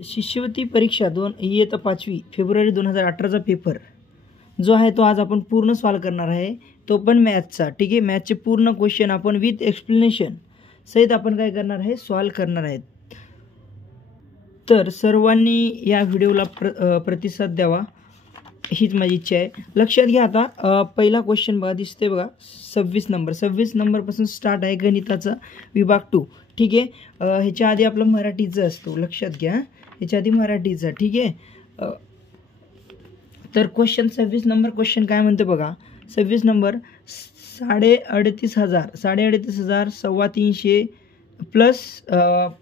शिष्यवृत्ती परीक्षा इयत्ता 5वी फेब्रुवारी 2018चा पेपर जो आहे तो आज आपण पूर्ण सॉल्व करणार आहे, तो पण मॅथचा. ठीक आहे, मॅथचे पूर्ण क्वेश्चन आपण विथ एक्सप्लेनेशन सहित आपण काय करणार आहे, सॉल्व करणार आहेत. तर सर्वांनी या व्हिडिओला प्रतिसाद द्यावा हीच माझी इच्छा आहे. लक्षात घ्या. आता पहिला क्वेश्चन बघा, दिसते बघा 26 नंबरपासून स्टार्ट आहे, गणिताचा विभाग 2. ठीक आहे, ह्याच्या आधी आपलं मराठीचं असतो, लक्षात घ्या, ह्याच्या आधी मराठीचं. ठीक आहे, तर क्वेश्चन 26 नंबर क्वेश्चन काय म्हणते बघा. 26 नंबर 3,35,000 3,35,000 प्लस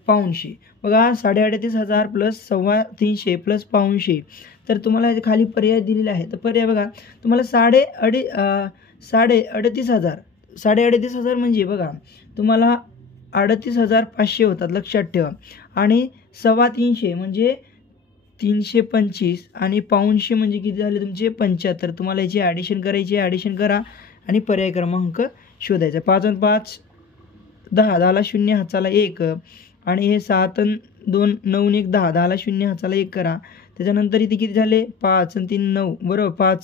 पाऊणशे. बघा 3,35,000 प्लस 3,35,000 प्लस पाऊणशे. तर तुम्हाला खाली पर्याय दिलेला आहे. तर पर्याय बघा, तुम्हाला 3,35,000 म्हणजे बघा तुम्हाला 38,500 होतात, लक्षात ठेवा. आणि 3,35,000 म्हणजे 325 आणि पाऊणशे म्हणजे किती झाले तुमचे 75. तुम्हाला याची ॲडिशन करायची, ॲडिशन करा आणि पर्याय क्रमांक शोधायचा. 5 आणि 5 10, 10ला 0 हाताला 1 आणि हे 7 आणि 2 9 आणि 1 10, 10ला 0 हाताला 1 करा. त्याच्यानंतर इथे किती झाले 5 आणि 3 9, बरोबर.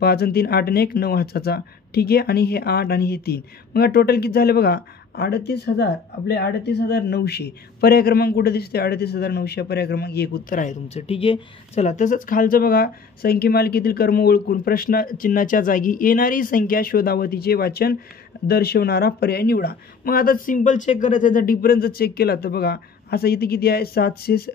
5 आणि 3 8 आणि 1 9 हाताचा. ठीक आहे, आणि हे 8 आणि हे 3. मग टोटल किती झाले बघा 38,000, आपले 38,900. पर्याय क्रमांक कुठे दिसते 38,900, पर्याय क्रमांक 1 उत्तर आहे तुमचं. ठीक आहे, चला तसंच खालचं बघा, संख्येमालिकेतील कर्म ओळखून प्रश्न चिन्हाच्या जागी येणारी संख्या शोधावतीचे वाचन दर्शवणारा पर्याय निवडा. मग आता सिंपल चेक करायचं आहे, जर डिफरन्स चेक केला तर बघा असं इथे किती आहे 700,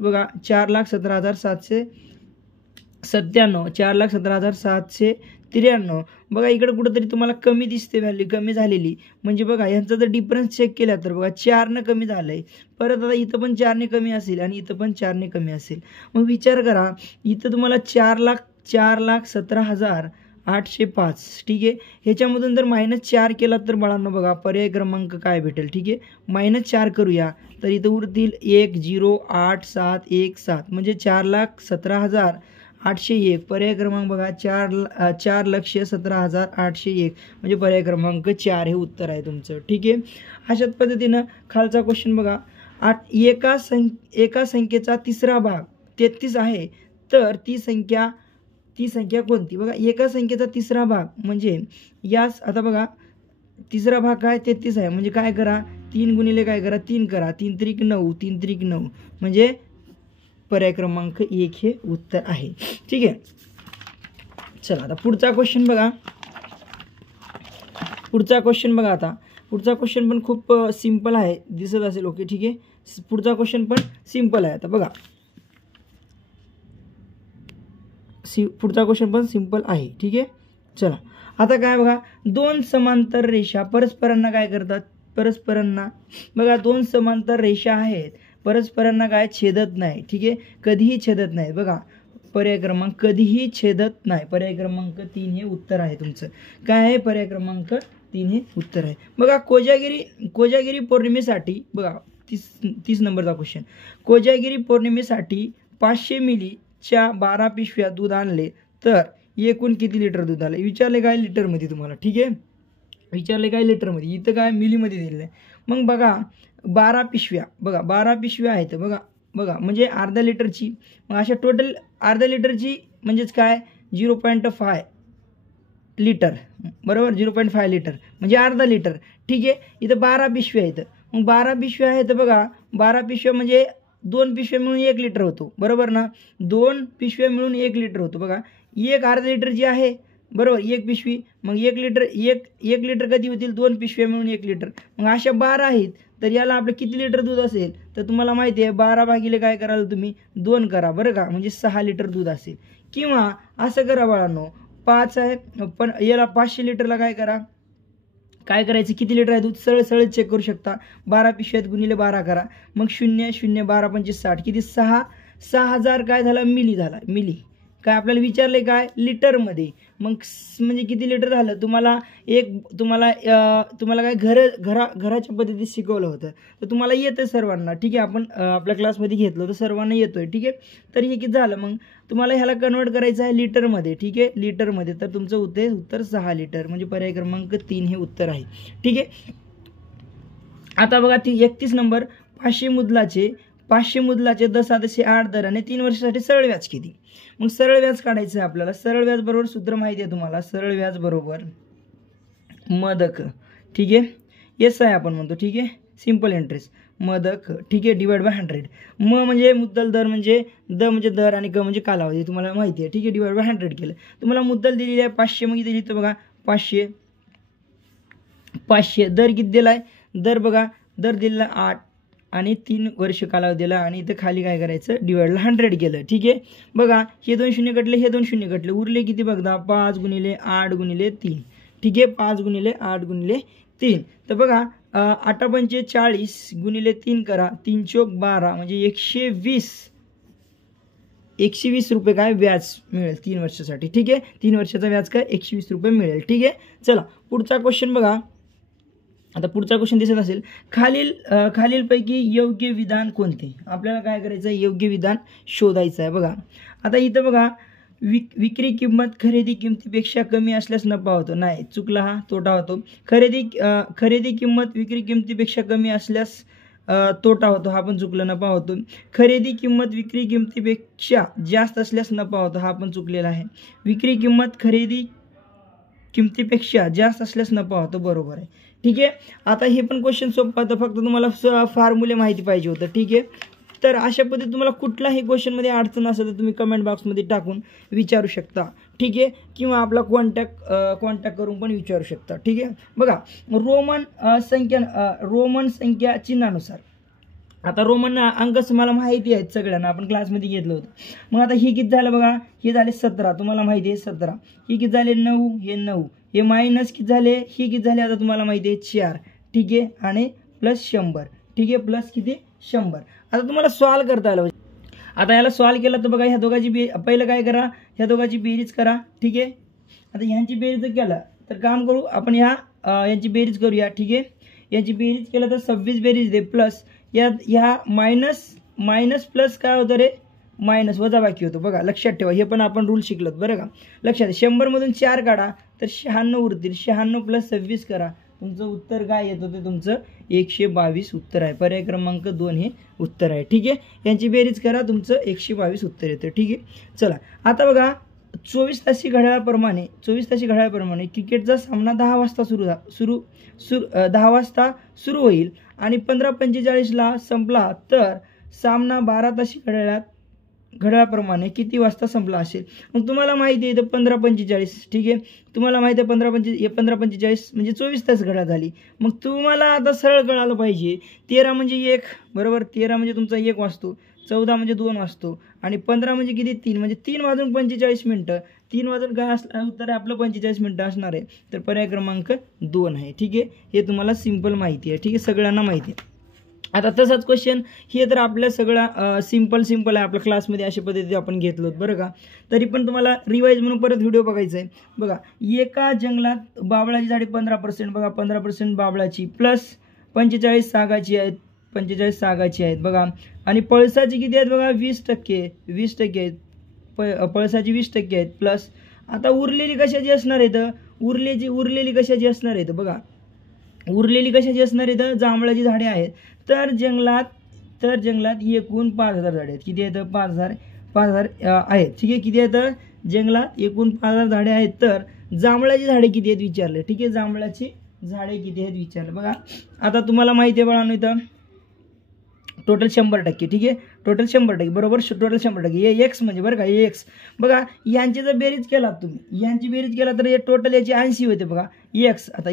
बघा 4,17,797, 4,17,793. बघा इकडे कुठंतरी तुम्हाला कमी दिसते, व्हॅल्यू कमी झालेली. म्हणजे बघा यांचा जर डिफरन्स चेक केला तर बघा 4 कमी झालं आहे. परत आता इथं पण 4 कमी असेल आणि इथं पण 4 कमी असेल. मग विचार करा, इथं तुम्हाला 4,17,805. ठीक आहे, ह्याच्यामधून जर -4 केला तर बाळांनो बघा पर्याय क्रमांक काय भेटेल. ठीक आहे, -4 करूया तर इथं उरतील 1,0,8,7,1,7 म्हणजे 4,17,801. पर्याय क्रमांक बघा 4,17,801 म्हणजे पर्याय क्रमांक 4 हे उत्तर आहे तुमचं. ठीक आहे, अशाच पद्धतीनं खालचा क्वेश्चन बघा. एका संख्येचा तिसरा भाग 33 आहे तर ती संख्या कोणती. बघा एका संख्येचा तिसरा भाग म्हणजे यास, आता बघा तिसरा भाग काय 33 आहे म्हणजे काय करा 3 गुणिले काय करा 3 करा, 3 त्रिक 9, 3 त्रिक 9 म्हणजे पर्याय क्रमांक 1 हे उत्तर आहे. ठीक आहे, चला आता पुढचा क्वेश्चन बघा. पुढचा क्वेश्चन पण खूप सिंपल आहे, दिसत असेल. ओके, ठीक आहे, पुढचा क्वेश्चन पण सिंपल आहे. आता बघा पुढचा क्वेश्चन पण सिंपल आहे. ठीक आहे, चला आता काय बघा, 2 समांतर रेषा परस्परांना काय करतात, बघा 2 समांतर रेषा आहेत, परस्परांना काय छेदत नाही. ठीक आहे, कधीही छेदत नाही. बघा पर्याय क्रमांक कधीही छेदत नाही, पर्याय क्रमांक 3 हे उत्तर आहे तुमचं. काय आहे पर्याय क्रमांक 3 हे उत्तर आहे. बघा कोजागिरी पौर्णिमेसाठी बघा 30 नंबरचा क्वेश्चन. कोजागिरी पौर्णिमेसाठी 500 मिलीच्या 12 पिशव्या दूध आणले तर एकूण किती लिटर दूध आले. विचारले काय लिटरमध्ये तुम्हाला. ठीक आहे, विचारले काय लिटरमध्ये, इथं काय मिलीमध्ये दिलेलं आहे. मग बघा 12 पिशव्या, बघा 12 पिशव्या आहेत. बघा म्हणजे अर्धा लिटरची, मग अशा टोटल अर्धा लिटरची म्हणजेच काय 0.5 लिटर, बरोबर. 0.5 लिटर म्हणजे अर्धा लिटर. ठीक आहे, इथं 12 पिशव्या आहेत. मग 12 पिशव्या आहेत बघा, 12 पिशव्या म्हणजे 2 पिशव्या मिळून 1 लिटर होतो, बरोबर ना. 2 पिशव्या मिळून 1 लिटर होतो. बघा एक अर्धा लिटरची आहे, बरोबर, 1 पिशवी. मग 1 लिटर कधी होतील 2 पिशव्या मिळून 1 लिटर. मग अशा 12 आहेत तर याला आपलं किती लिटर दूध असेल तर तुम्हाला माहिती आहे 12 भागिले काय कराल तुम्ही 2 करा, बरं का, म्हणजे 6 लिटर दूध असेल. किंवा असं करा बाळांनो, 5 आहे पण याला 500 लिटरला काय करायचं किती लिटर आहे दूध सरळ चेक करू शकता. 12 पिशव्यात गुणिले 12 करा, मग 0 0 12 25 60 किती 6,000 काय झाला मिली झाला. मिली काय आपल्याला विचारले काय लिटरमध्ये, मग म्हणजे किती लिटर झालं. तुम्हाला काय घराच्या पद्धतीत शिकवलं होतं तर तुम्हाला येतं सर्वांना. ठीक आहे, आपण आपल्या क्लासमध्ये घेतलं होतं, सर्वांना येतोय. ठीक आहे, तर हे किती झालं, मग तुम्हाला ह्याला कन्वर्ट करायचं आहे लिटरमध्ये. ठीक आहे, लिटरमध्ये, तर तुमचं उत्तर 6 लिटर म्हणजे पर्याय क्रमांक 3 हे उत्तर आहे. ठीक आहे, आता बघा 31 नंबर 500 मुद्दलाचे 500 मुदलाचे 10 दशे 8 दर आणि 3 वर्षासाठी सरळ व्याज किती. मग सरळ व्याज काढायचं आहे आपल्याला. सरळ व्याज बरोबर सूत्र माहिती आहे तुम्हाला. सरळ व्याज बरोबर मदक, ठीक आहे, एस आहे आपण म्हणतो, ठीक आहे, सिंपल इंटरेस्ट मदक, ठीक आहे, डिवाइड बाय 100. म म्हणजे मुद्दल दर म्हणजे द म्हणजे दर आणि क म्हणजे कालावधी तुम्हाला माहिती आहे, ठीक आहे, डिवाइड बाय 100 केलं. तुम्हाला मुद्दल दिलेली आहे 500, मग इथे लिहितो बघा 500 दर किती दिला आहे, दर बघा दर दिलेला 8 आणि 3 वर्ष कालावधी दिला आणि इथं खाली काय करायचं डिवाइडला 100 केलं, ठीक आहे. बघा हे 2 शून्य कटले, हे 2 शून्य कटले, उरले किती बघा 5 गुणिले 8 गुणिले 3, ठीक आहे, 5 गुणिले 8 गुणिले 3. तर बघा 8 पंचे 40 गुणिले 3 करा, 3 चोक 12 म्हणजे 120 रुपये काय व्याज मिळेल 3 वर्षासाठी, ठीक आहे. 3 वर्षाचा व्याज काय 120 रुपये मिळेल, ठीक आहे. चला पुढचा क्वेश्चन बघा. आता पुढचा क्वेश्चन दिसत असेल, खालीलपैकी योग्य विधान कोणते. आपल्याला काय करायचं आहे, योग्य विधान शोधायचं आहे. बघा आता इथं बघा विक्री किंमत खरेदी किमतीपेक्षा कमी असल्यास नफा होतो. नाही, चुकला, हा तोटा होतो. खरेदी किंमत विक्री किमतीपेक्षा कमी असल्यास तोटा होतो, हा पण चुकला, नफा होतो. खरेदी किंमत विक्री किमतीपेक्षा जास्त असल्यास नफा होतो, हा पण चुकलेला आहे. विक्री किंमत खरेदी किमतीपेक्षा जास्त असल्यास नफा होतो, बरोबर आहे, ठीक आहे. आता हे पण क्वेश्चन सोपं होतं, फक्त तुम्हाला फॉर्म्युले माहिती पाहिजे होतं, ठीक आहे. तर अशा पद्धतीने तुम्हाला कुठलाही क्वेश्चनमध्ये अडचण असेल तर तुम्ही कमेंट बॉक्समध्ये टाकून विचारू शकता, ठीक आहे, किंवा आपला कॉन्टॅक्ट करून पण विचारू शकता, ठीक आहे. बघा रोमन संख्या चिन्हानुसार. आता रोमन अंक मला माहिती आहेत सगळ्यांना, आपण क्लासमध्ये घेतलं होतं. मग आता हे किती झालं बघा, हे झाले 17, तुम्हाला माहिती आहे 17. हे किती झाले 9, हे 9, हे मायनस किती झाले, हे किती झाले आता तुम्हाला माहिती आहे 4, ठीक आहे, आणि प्लस 100, ठीक आहे, प्लस किती 100. आता तुम्हाला सॉल्व करता आलं. आता याला सॉल्व केला तर बघा ह्या दोघांची पहिलं काय करा, ह्या दोघांची बेरीज करा, ठीक आहे. आता ह्यांची बेरीज केलं तर काम करू आपण, यांची बेरीज करूया, ठीक आहे. यांची बेरीज केलं तर 26 बेरीज दे, प्लस ह्या मायनस प्लस काय होतं रे, मायनस वजाबाकी होतो. बघा लक्षात ठेवा, हे पण आपण रूल शिकलोत बरं का. लक्षात 100 मधून 4 काढा तर 96 उरतील. 96 प्लस 26 करा, तुमचं उत्तर काय येतं ते तुमचं 122 उत्तर आहे. पर्याय क्रमांक 2 हे उत्तर आहे, ठीक आहे. यांची बेरीज करा, तुमचं 122 उत्तर येतं, ठीक आहे. चला आता बघा 24 तासी घड्याळाप्रमाणे क्रिकेटचा सामना 10 वाजता सुरू होईल आणि 15:45 संपला तर सामना 12 तासी घड्याळाप्रमाणे किती वाजता संपला असेल. मग तुम्हाला माहिती आहे 15:45, ठीक आहे. तुम्हाला माहिती आहे 15:45 म्हणजे 24 तास घड्याळ झाली. मग तुम्हाला आता सरळ कळालं पाहिजे 13 म्हणजे 1, बरोबर. 13 म्हणजे तुमचा 1 वाजतो, 14 म्हणजे 2 वाजतो आणि 15 म्हणजे किती 3, म्हणजे 3 वाजून 45 मिनिटं. 3 वाजून काय असणार उत्तर आहे आपलं 45 मिनिटं असणार आहे. तर पर्याय क्रमांक 2 आहे, ठीक आहे. हे तुम्हाला सिंपल माहिती आहे, ठीक आहे, सगळ्यांना माहिती आहे. आता तसाच क्वेश्चन हे तर आपल्या सगळा सिंपल आहे, आपल्या क्लासमध्ये अशा पद्धतीने आपण घेतलो बरं का. तरी पण तुम्हाला रिवाईज म्हणून परत व्हिडिओ बघायचा आहे. बघा एका जंगलात बाबळाची झाडे 15%, बघा 15% बाबळाची, प्लस 45 सागाची आहेत, 45 सागाची आहेत बघा. आणि पळसाची किती आहेत बघा 20% आहेत, पळसाची 20% आहेत, प्लस आता उरलेली कशाची असणार आहेत, उरलेली कशाची असणार आहेत बघा, उरलेली कशाची असणार आहेत, जांभळाची झाडे आहेत. तर जंगलात एकूण 5000 झाडे आहेत. किती आहेत 5000 आहेत, ठीक आहे. किती आहेत जंगलात एकूण 5000 झाडे आहेत. तर जांभळाची झाडे किती आहेत विचारले, ठीक आहे, जांभळाची झाडे किती आहेत विचारलं. बघा आता तुम्हाला माहिती आहे बाळांनो इथं टोटल 100%, ठीक आहे, टोटल 100% बरोबर, टोटल 100%. हे एक्स म्हणजे बरं का, हे एक्स. बघा यांची जर बेरीज केला तुम्ही, यांची बेरीज केला तर हे टोटल याची 80 होते बघा एक्स. आता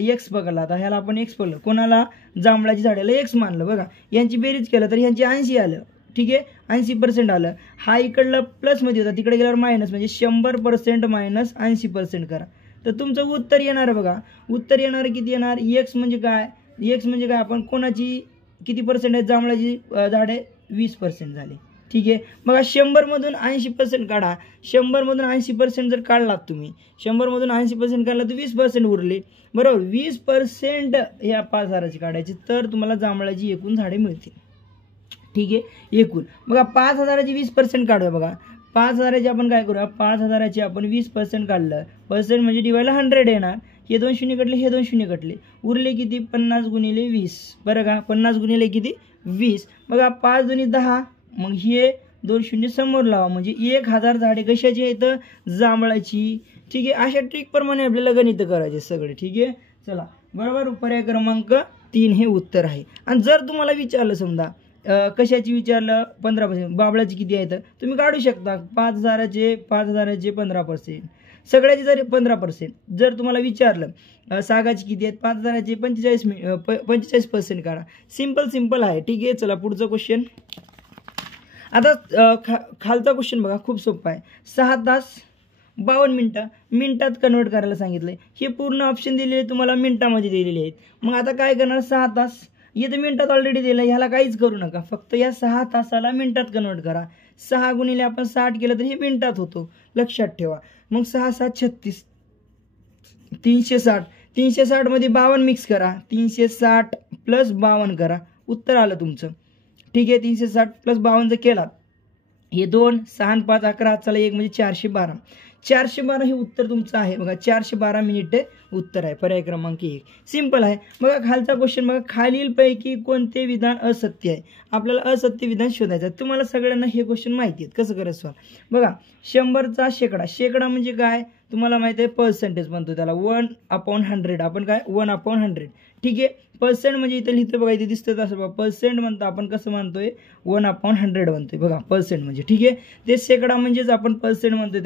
एक्स बघायला, आता ह्याला आपण एक्स बघलं, कोणाला जांभळाची झाडाला एक्स मानलं. बघा यांची बेरीज केलं तर यांची 80 आलं, ठीक आहे, 80% आलं. हा इकडला प्लसमध्ये होता, तिकडे गेल्यावर मायनस, म्हणजे 100% मायनस 80% करा तर तुमचं उत्तर येणार बघा. उत्तर येणार किती येणार, एक्स म्हणजे काय आपण कोणाची किती पर्सेंट आहेत, जांभळाची झाडे 20% झाले, ठीक आहे. बघा 100 मधून 80% काढा. 100 मधून 80% जर काढलात तुम्ही, 100 मधून 80% काढला तर 20% उरले, बरोबर. 20% या 5000ची काढायची तर तुम्हाला जांभळाची एकूण झाडे मिळतील, ठीक आहे, एकूण. बघा 5000ची 20% काढूया. बघा 5000ची आपण काय करूया, 5000ची आपण 20% काढलं, पर्सेंट म्हणजे डिवाइडला 100 येणार. हे 2 शून्य कटले, हे 2 शून्य कटले, उरले किती 50 गुणिले 20. बरं का, 50 गुणिले किती 20. बघा 5 दुनी 10, मग हे 2 शून्य समोर लावा म्हणजे 1000 झाडे कशाची आहेत जांभळाची. ठीक आहे, अशा ट्रिकप्रमाणे आपल्याला गणित करायचे सगळे. ठीक आहे, चला बरोबर पर्याय क्रमांक 3 हे उत्तर आहे. आणि जर तुम्हाला विचारलं समजा कशाची विचारलं 15%, बाबळाची किती आहे तर तुम्ही काढू शकता 5000चे 15%, सगळ्याचे जरी 15%. जर तुम्हाला विचारलं सागाची किती आहेत 5000चे 45% काढा. सिंपल आहे. ठीक आहे, चला पुढचा क्वेश्चन. आता खालचा क्वेश्चन बघा खूप सोपा आहे. 6 तास 52 मिनिटं मिनिटात कन्वर्ट करायला सांगितलंय. हे पूर्ण ऑप्शन दिलेले तुम्हाला मिनिटामध्ये दिलेले आहेत. मग आता काय करणार 6 तास इथं मिनिटात ऑलरेडी दिलं, ह्याला काहीच करू नका, फक्त या 6 तासाला मिनिटात कन्वर्ट करा. 6 गुणिले आपण 60 केलं तर हे मिनिटात होतो, लक्षात ठेवा. मग 6 7 36, 360, 360 मध्ये 52 मिक्स करा, 360 प्लस 52 करा, उत्तर आलं तुमचं. ठीक आहे, 360 प्लस 52 जर केलात हे 2 6 5 11 चला 1 म्हणजे 412. 412 हे उत्तर तुमचं आहे. बघा 412 मिनिटे उत्तर आहे, पर्याय क्रमांक 1. सिंपल आहे. बघा खालचा क्वेश्चन बघा, खालीलपैकी कोणते विधान असत्य आहे. आपल्याला असत्य विधान शोधायचं. तुम्हाला सगळ्यांना हे क्वेश्चन माहिती आहेत कसं करायचं. बघा 100चा शेकडा, शेकडा म्हणजे काय तुम्हाला माहिती आहे, पर्सेंटेज म्हणतो त्याला. 1/100 आपण काय 1/100. ठीक आहे, पर्सेंट म्हणजे इथं लिहितो बघा, इथे दिसतं तसं बघा पर्सेंट म्हणतो आपण, कसं म्हणतोय 1/100 म्हणतोय बघा पर्सेंट म्हणजे. ठीक आहे, ते शेकडा म्हणजेच आपण पर्सेंट म्हणतोय,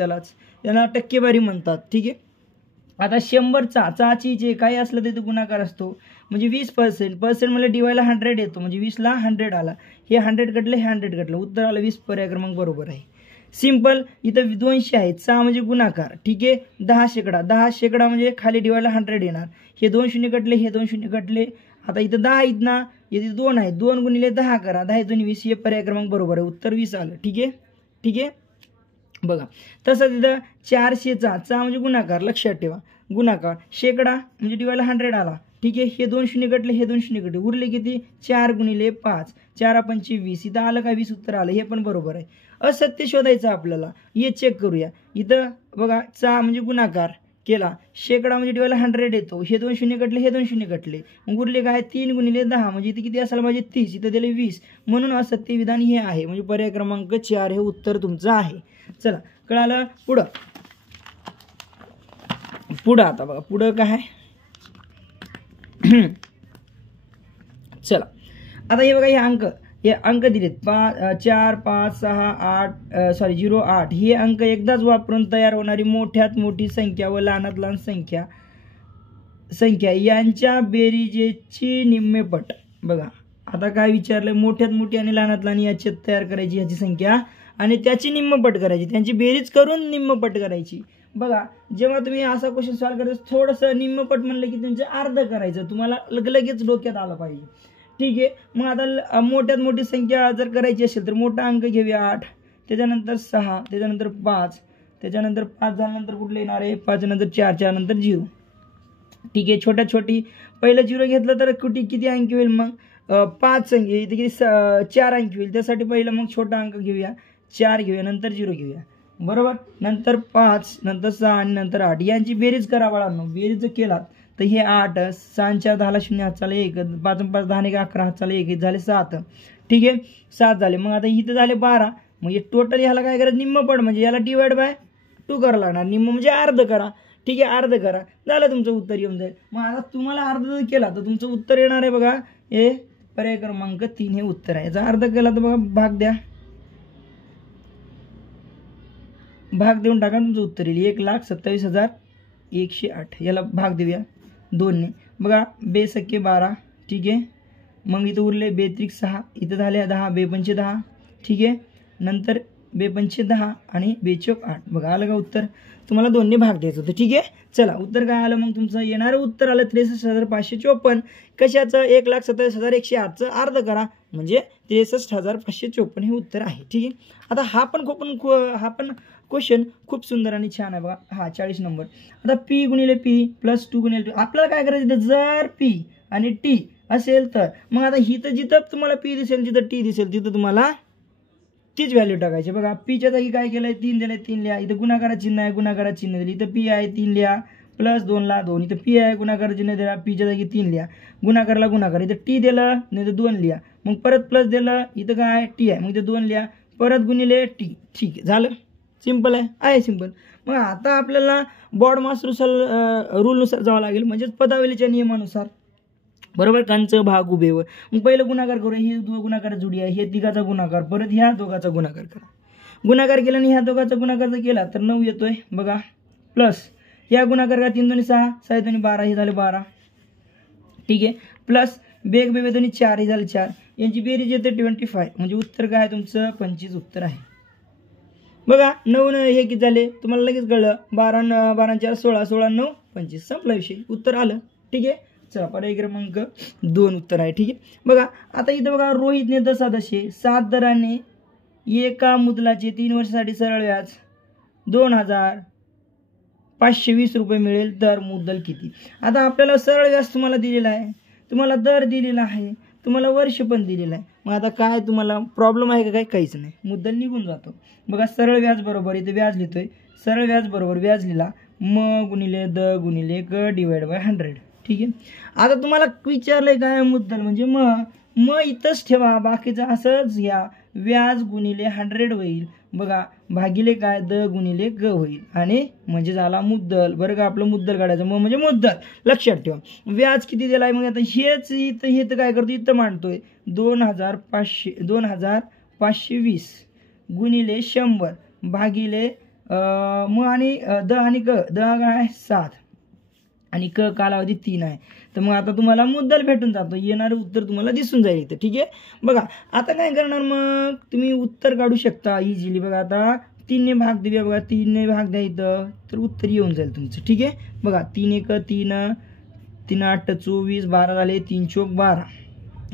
त्याला टक्केवारी म्हणतात. ठीक आहे, आता 100चा चाची जे काही असलं ते गुणाकार असतो म्हणजे 20%. पर्सेंट म्हणजे डिवायला 100 येतो म्हणजे 20ला 100 आला, हे 100 कटलं, हे 100 कटलं, उत्तर आलं 20. पर्याय क्रमांक बरोबर आहे. सिंपल. इथं 200 आहेत, 6 म्हणजे गुणाकार. ठीक आहे, 10 शेकडा, 10 शेकडा म्हणजे खाली डिवायला 100 येणार, हे 2 शून्य कटले, हे 2 शून्य कटले. आता इथं 10 आहेत ना, इथे 2 आहेत, 2 गुणिले 10 करा, 10 2 20, हे पर्याय क्रमांक बरोबर आहे, उत्तर 20 आलं. ठीक आहे, ठीक आहे. बघा तसं तिथं 400चा चा म्हणजे गुणाकार, लक्षात ठेवा गुणाकार. शेकडा म्हणजे डिवायला 100 आला. ठीक आहे, हे 2 शून्य कटले, हे 2 शून्य कटले, उरले किती 4 गुणिले 5, 4 5 20, इथं आलं का 20, उत्तर आलं, हे पण बरोबर आहे. असत्य शोधायचं आपल्याला, हे चेक करूया. इथं बघा चा म्हणजे गुणाकार केला, शेकडा म्हणजे डिवायला 100 येतो, हे 2 शून्य कटले, हे 2 शून्य कटले, मग उरले काय 3 गुणिले 10 म्हणजे इथे किती असायला पाहिजे 30, इथं दिले 20, म्हणून असत्य विधान हे आहे म्हणजे पर्याय क्रमांक 4 हे उत्तर तुमचं आहे. चला कळालं. पुढं आता बघा पुढं काय चला आता हे बघा हे अंक दिलेत 4 5 6 8 0 8. हे अंक एकदाच वापरून तयार होणारी मोठ्यात मोठी संख्या व लहानात लहान संख्या यांच्या बेरीजेची निम्मेपट. बघा आता काय विचारलंय, मोठ्यात मोठी आणि लहानात लहान याची तयार करायची याची संख्या आणि त्याची निम्मपट करायची, त्यांची बेरीज करून निम्मपट करायची. बघा जेव्हा तुम्ही असा क्वेश्चन सॉल्व्ह करता थोडंसं निम्मपट म्हणलं की त्यांचं अर्ध करायचं, तुम्हाला लगेच डोक्यात आलं पाहिजे. ठीक आहे, मग आता मोठ्यात मोठी संख्या जर करायची असेल तर मोठा अंक घेऊया 8, त्याच्यानंतर 6, त्याच्यानंतर 5, त्याच्यानंतर 5 झाल्यानंतर कुठले येणार आहे 5 नंतर 4, 4 नंतर 0. ठीक आहे, छोट्यात छोटी पहिलं 0 घेतलं तर किती अंक होईल, मग 5 संख्या इथे किती 4 अंक होईल, त्यासाठी पहिलं मग छोटा अंक घेऊया 4 घेऊया, नंतर 0 घेऊया, बरोबर. नंतर 5, नंतर 6 आणि नंतर 8 यांची बेरीज करा बाळांनो. बेरीज केलात तर हे 8, 6 4 10 0 हात चाले 1, 5 5 10 11 हात चाले 1 झाले 7. ठीक आहे, 7 झाले. मग आता इथे झाले 12, मग हे टोटल ह्याला काय करायचं निम्मपट म्हणजे याला डिवाइड बाय 2 करावं लागणार, निम्म म्हणजे अर्ध करा. ठीक आहे, अर्ध करा, झालं तुमचं उत्तर येऊन जाईल. मग आता तुम्हाला अर्ध जर केला तर तुमचं उत्तर येणार आहे बघा, हे पर्याय क्रमांक 3 हे उत्तर आहे. जर अर्ध केला तर बघा भाग द्या, भाग देऊन टाका, तुमचं उत्तर येईल 1,27,108. याला भाग देऊया 2 ने. बघा 2 सख्खे 12. ठीक आहे, मग इथं उरले 2 त्रिक 6, इथं झाले 10, 2 पंचे 10. ठीक आहे, नंतर 2 पंचे 10 आणि 2 चौक 8. बघा आलं का उत्तर, तुम्हाला 2 ने भाग द्यायचं होतं. ठीक आहे, चला उत्तर काय आलं मग तुमचं, येणारं उत्तर आलं 63,554. कशाचं 1,27,108चं अर्ध करा म्हणजे 63,554 हे उत्तर आहे. ठीक आहे, आता हा पण क्वेश्चन खूप सुंदर आणि छान आहे बघा. हा 40 नंबर. आता P गुणिले P प्लस 2 गुणिले 2 आपल्याला काय करायचं, जर P आणि T असेल तर मग आता जिथं तुम्हाला P दिसेल जिथं T दिसेल तिथं तुम्हाला तीच व्हॅल्यू टाकायची. बघा Pच्या जागी काय केलंय 3 दिलंय, 3 लिहा. इथं गुणाकाराचं चिन्ह आहे, गुणाकाराचं चिन्ह दिली, इथं P आहे 3 लिहा, प्लस 2 ला 2, इथं पी आहे गुणाकार नाही दिला, पीच्या जागी 3 लिहा, गुणाकारला गुणाकार, इथं टी दिलं नाही तर 2 लिहा, मग परत प्लस दिलं, इथं काय टी आहे मग इथं 2 लिहा, परत गुणिले टी. ठीक आहे, झालं, सिंपल आहे सिंपल. मग आता आपल्याला बॉड मास रूलनुसार जावं लागेल, म्हणजेच पदावलीच्या नियमानुसार, बरोबर. कंच भाग उभेवर. मग पहिलं गुणाकार करू, ही गुणाकार जोडी आहे, हे तिघाचा गुणाकार, परत ह्या दोघाचा गुणाकार करा. गुणाकार केला आणि ह्या दोघाचा गुणाकार जर केला तर 9 येतोय बघा, प्लस या गुणाकार का 3 2 6, 6 2 12, हे झाले 12. ठीक आहे, प्लस बेग बेबे 2 4, हे झाले 4, यांची बेरीज येते 25, म्हणजे उत्तर काय आहे तुमचं 25 उत्तर आहे. बघा 9 हे किती झाले तुम्हाला लगेच कळलं, 12 12 4 16, 16 9 25, संपला विषय, उत्तर आलं. ठीक आहे, चला पर्याय क्रमांक 2 उत्तर आहे. ठीक आहे, बघा आता इथं बघा रोहितने 10 दशे 7 दराने एका मुदलाचे 3 वर्षासाठी सरळ व्याज 2520 रुपये मिळेल, तर मुद्दल किती. आता आपल्याला सरळ व्याज तुम्हाला दिलेला आहे, तुम्हाला दर दिलेला आहे, तुम्हाला वर्ष पण दिलेलं आहे. मग आता काय तुम्हाला प्रॉब्लेम आहे का, काय काहीच नाही, मुद्दल निघून जातो. बघा सरळ व्याज बरोबर इथे व्याज लिहितोय, सरळ व्याज बरोबर व्याज लिहिला, म गुणिले द गुणिले क डिवाइड बाय 100. ठीक आहे, आता तुम्हाला विचारलंय काय मुद्दल म्हणजे म इथंच ठेवा, बाकीचं असंच घ्या, व्याज गुणिले 100 होईल बघा, भागिले काय द गुणिले ग होईल, आणि म्हणजे झाला मुद्दल. बरं का, आपलं मुद्दल काढायचं, मग म्हणजे मुद्दल लक्षात ठेवा. व्याज किती दिलाय मग आता हेच इथं हे तर काय करतो, इथं मांडतोय 2520 गुणिले 100 भागिले म आणि द आणि क, द काय 7 आणि क कालावधी 3 आहे. तर मग आता तुम्हाला मुद्दल भेटून जातो, येणारं उत्तर तुम्हाला दिसून जाईल इथं. ठीक आहे, बघा आता काय करणार, मग तुम्ही उत्तर काढू शकता इझिली. बघा आता 3 ने भाग देऊया, बघा 3 ने भाग द्या इथं, तर उत्तर येऊन जाईल तुमचं. ठीक आहे, बघा 3 1 3, 3 8 24, 12 झाले, 3 4 12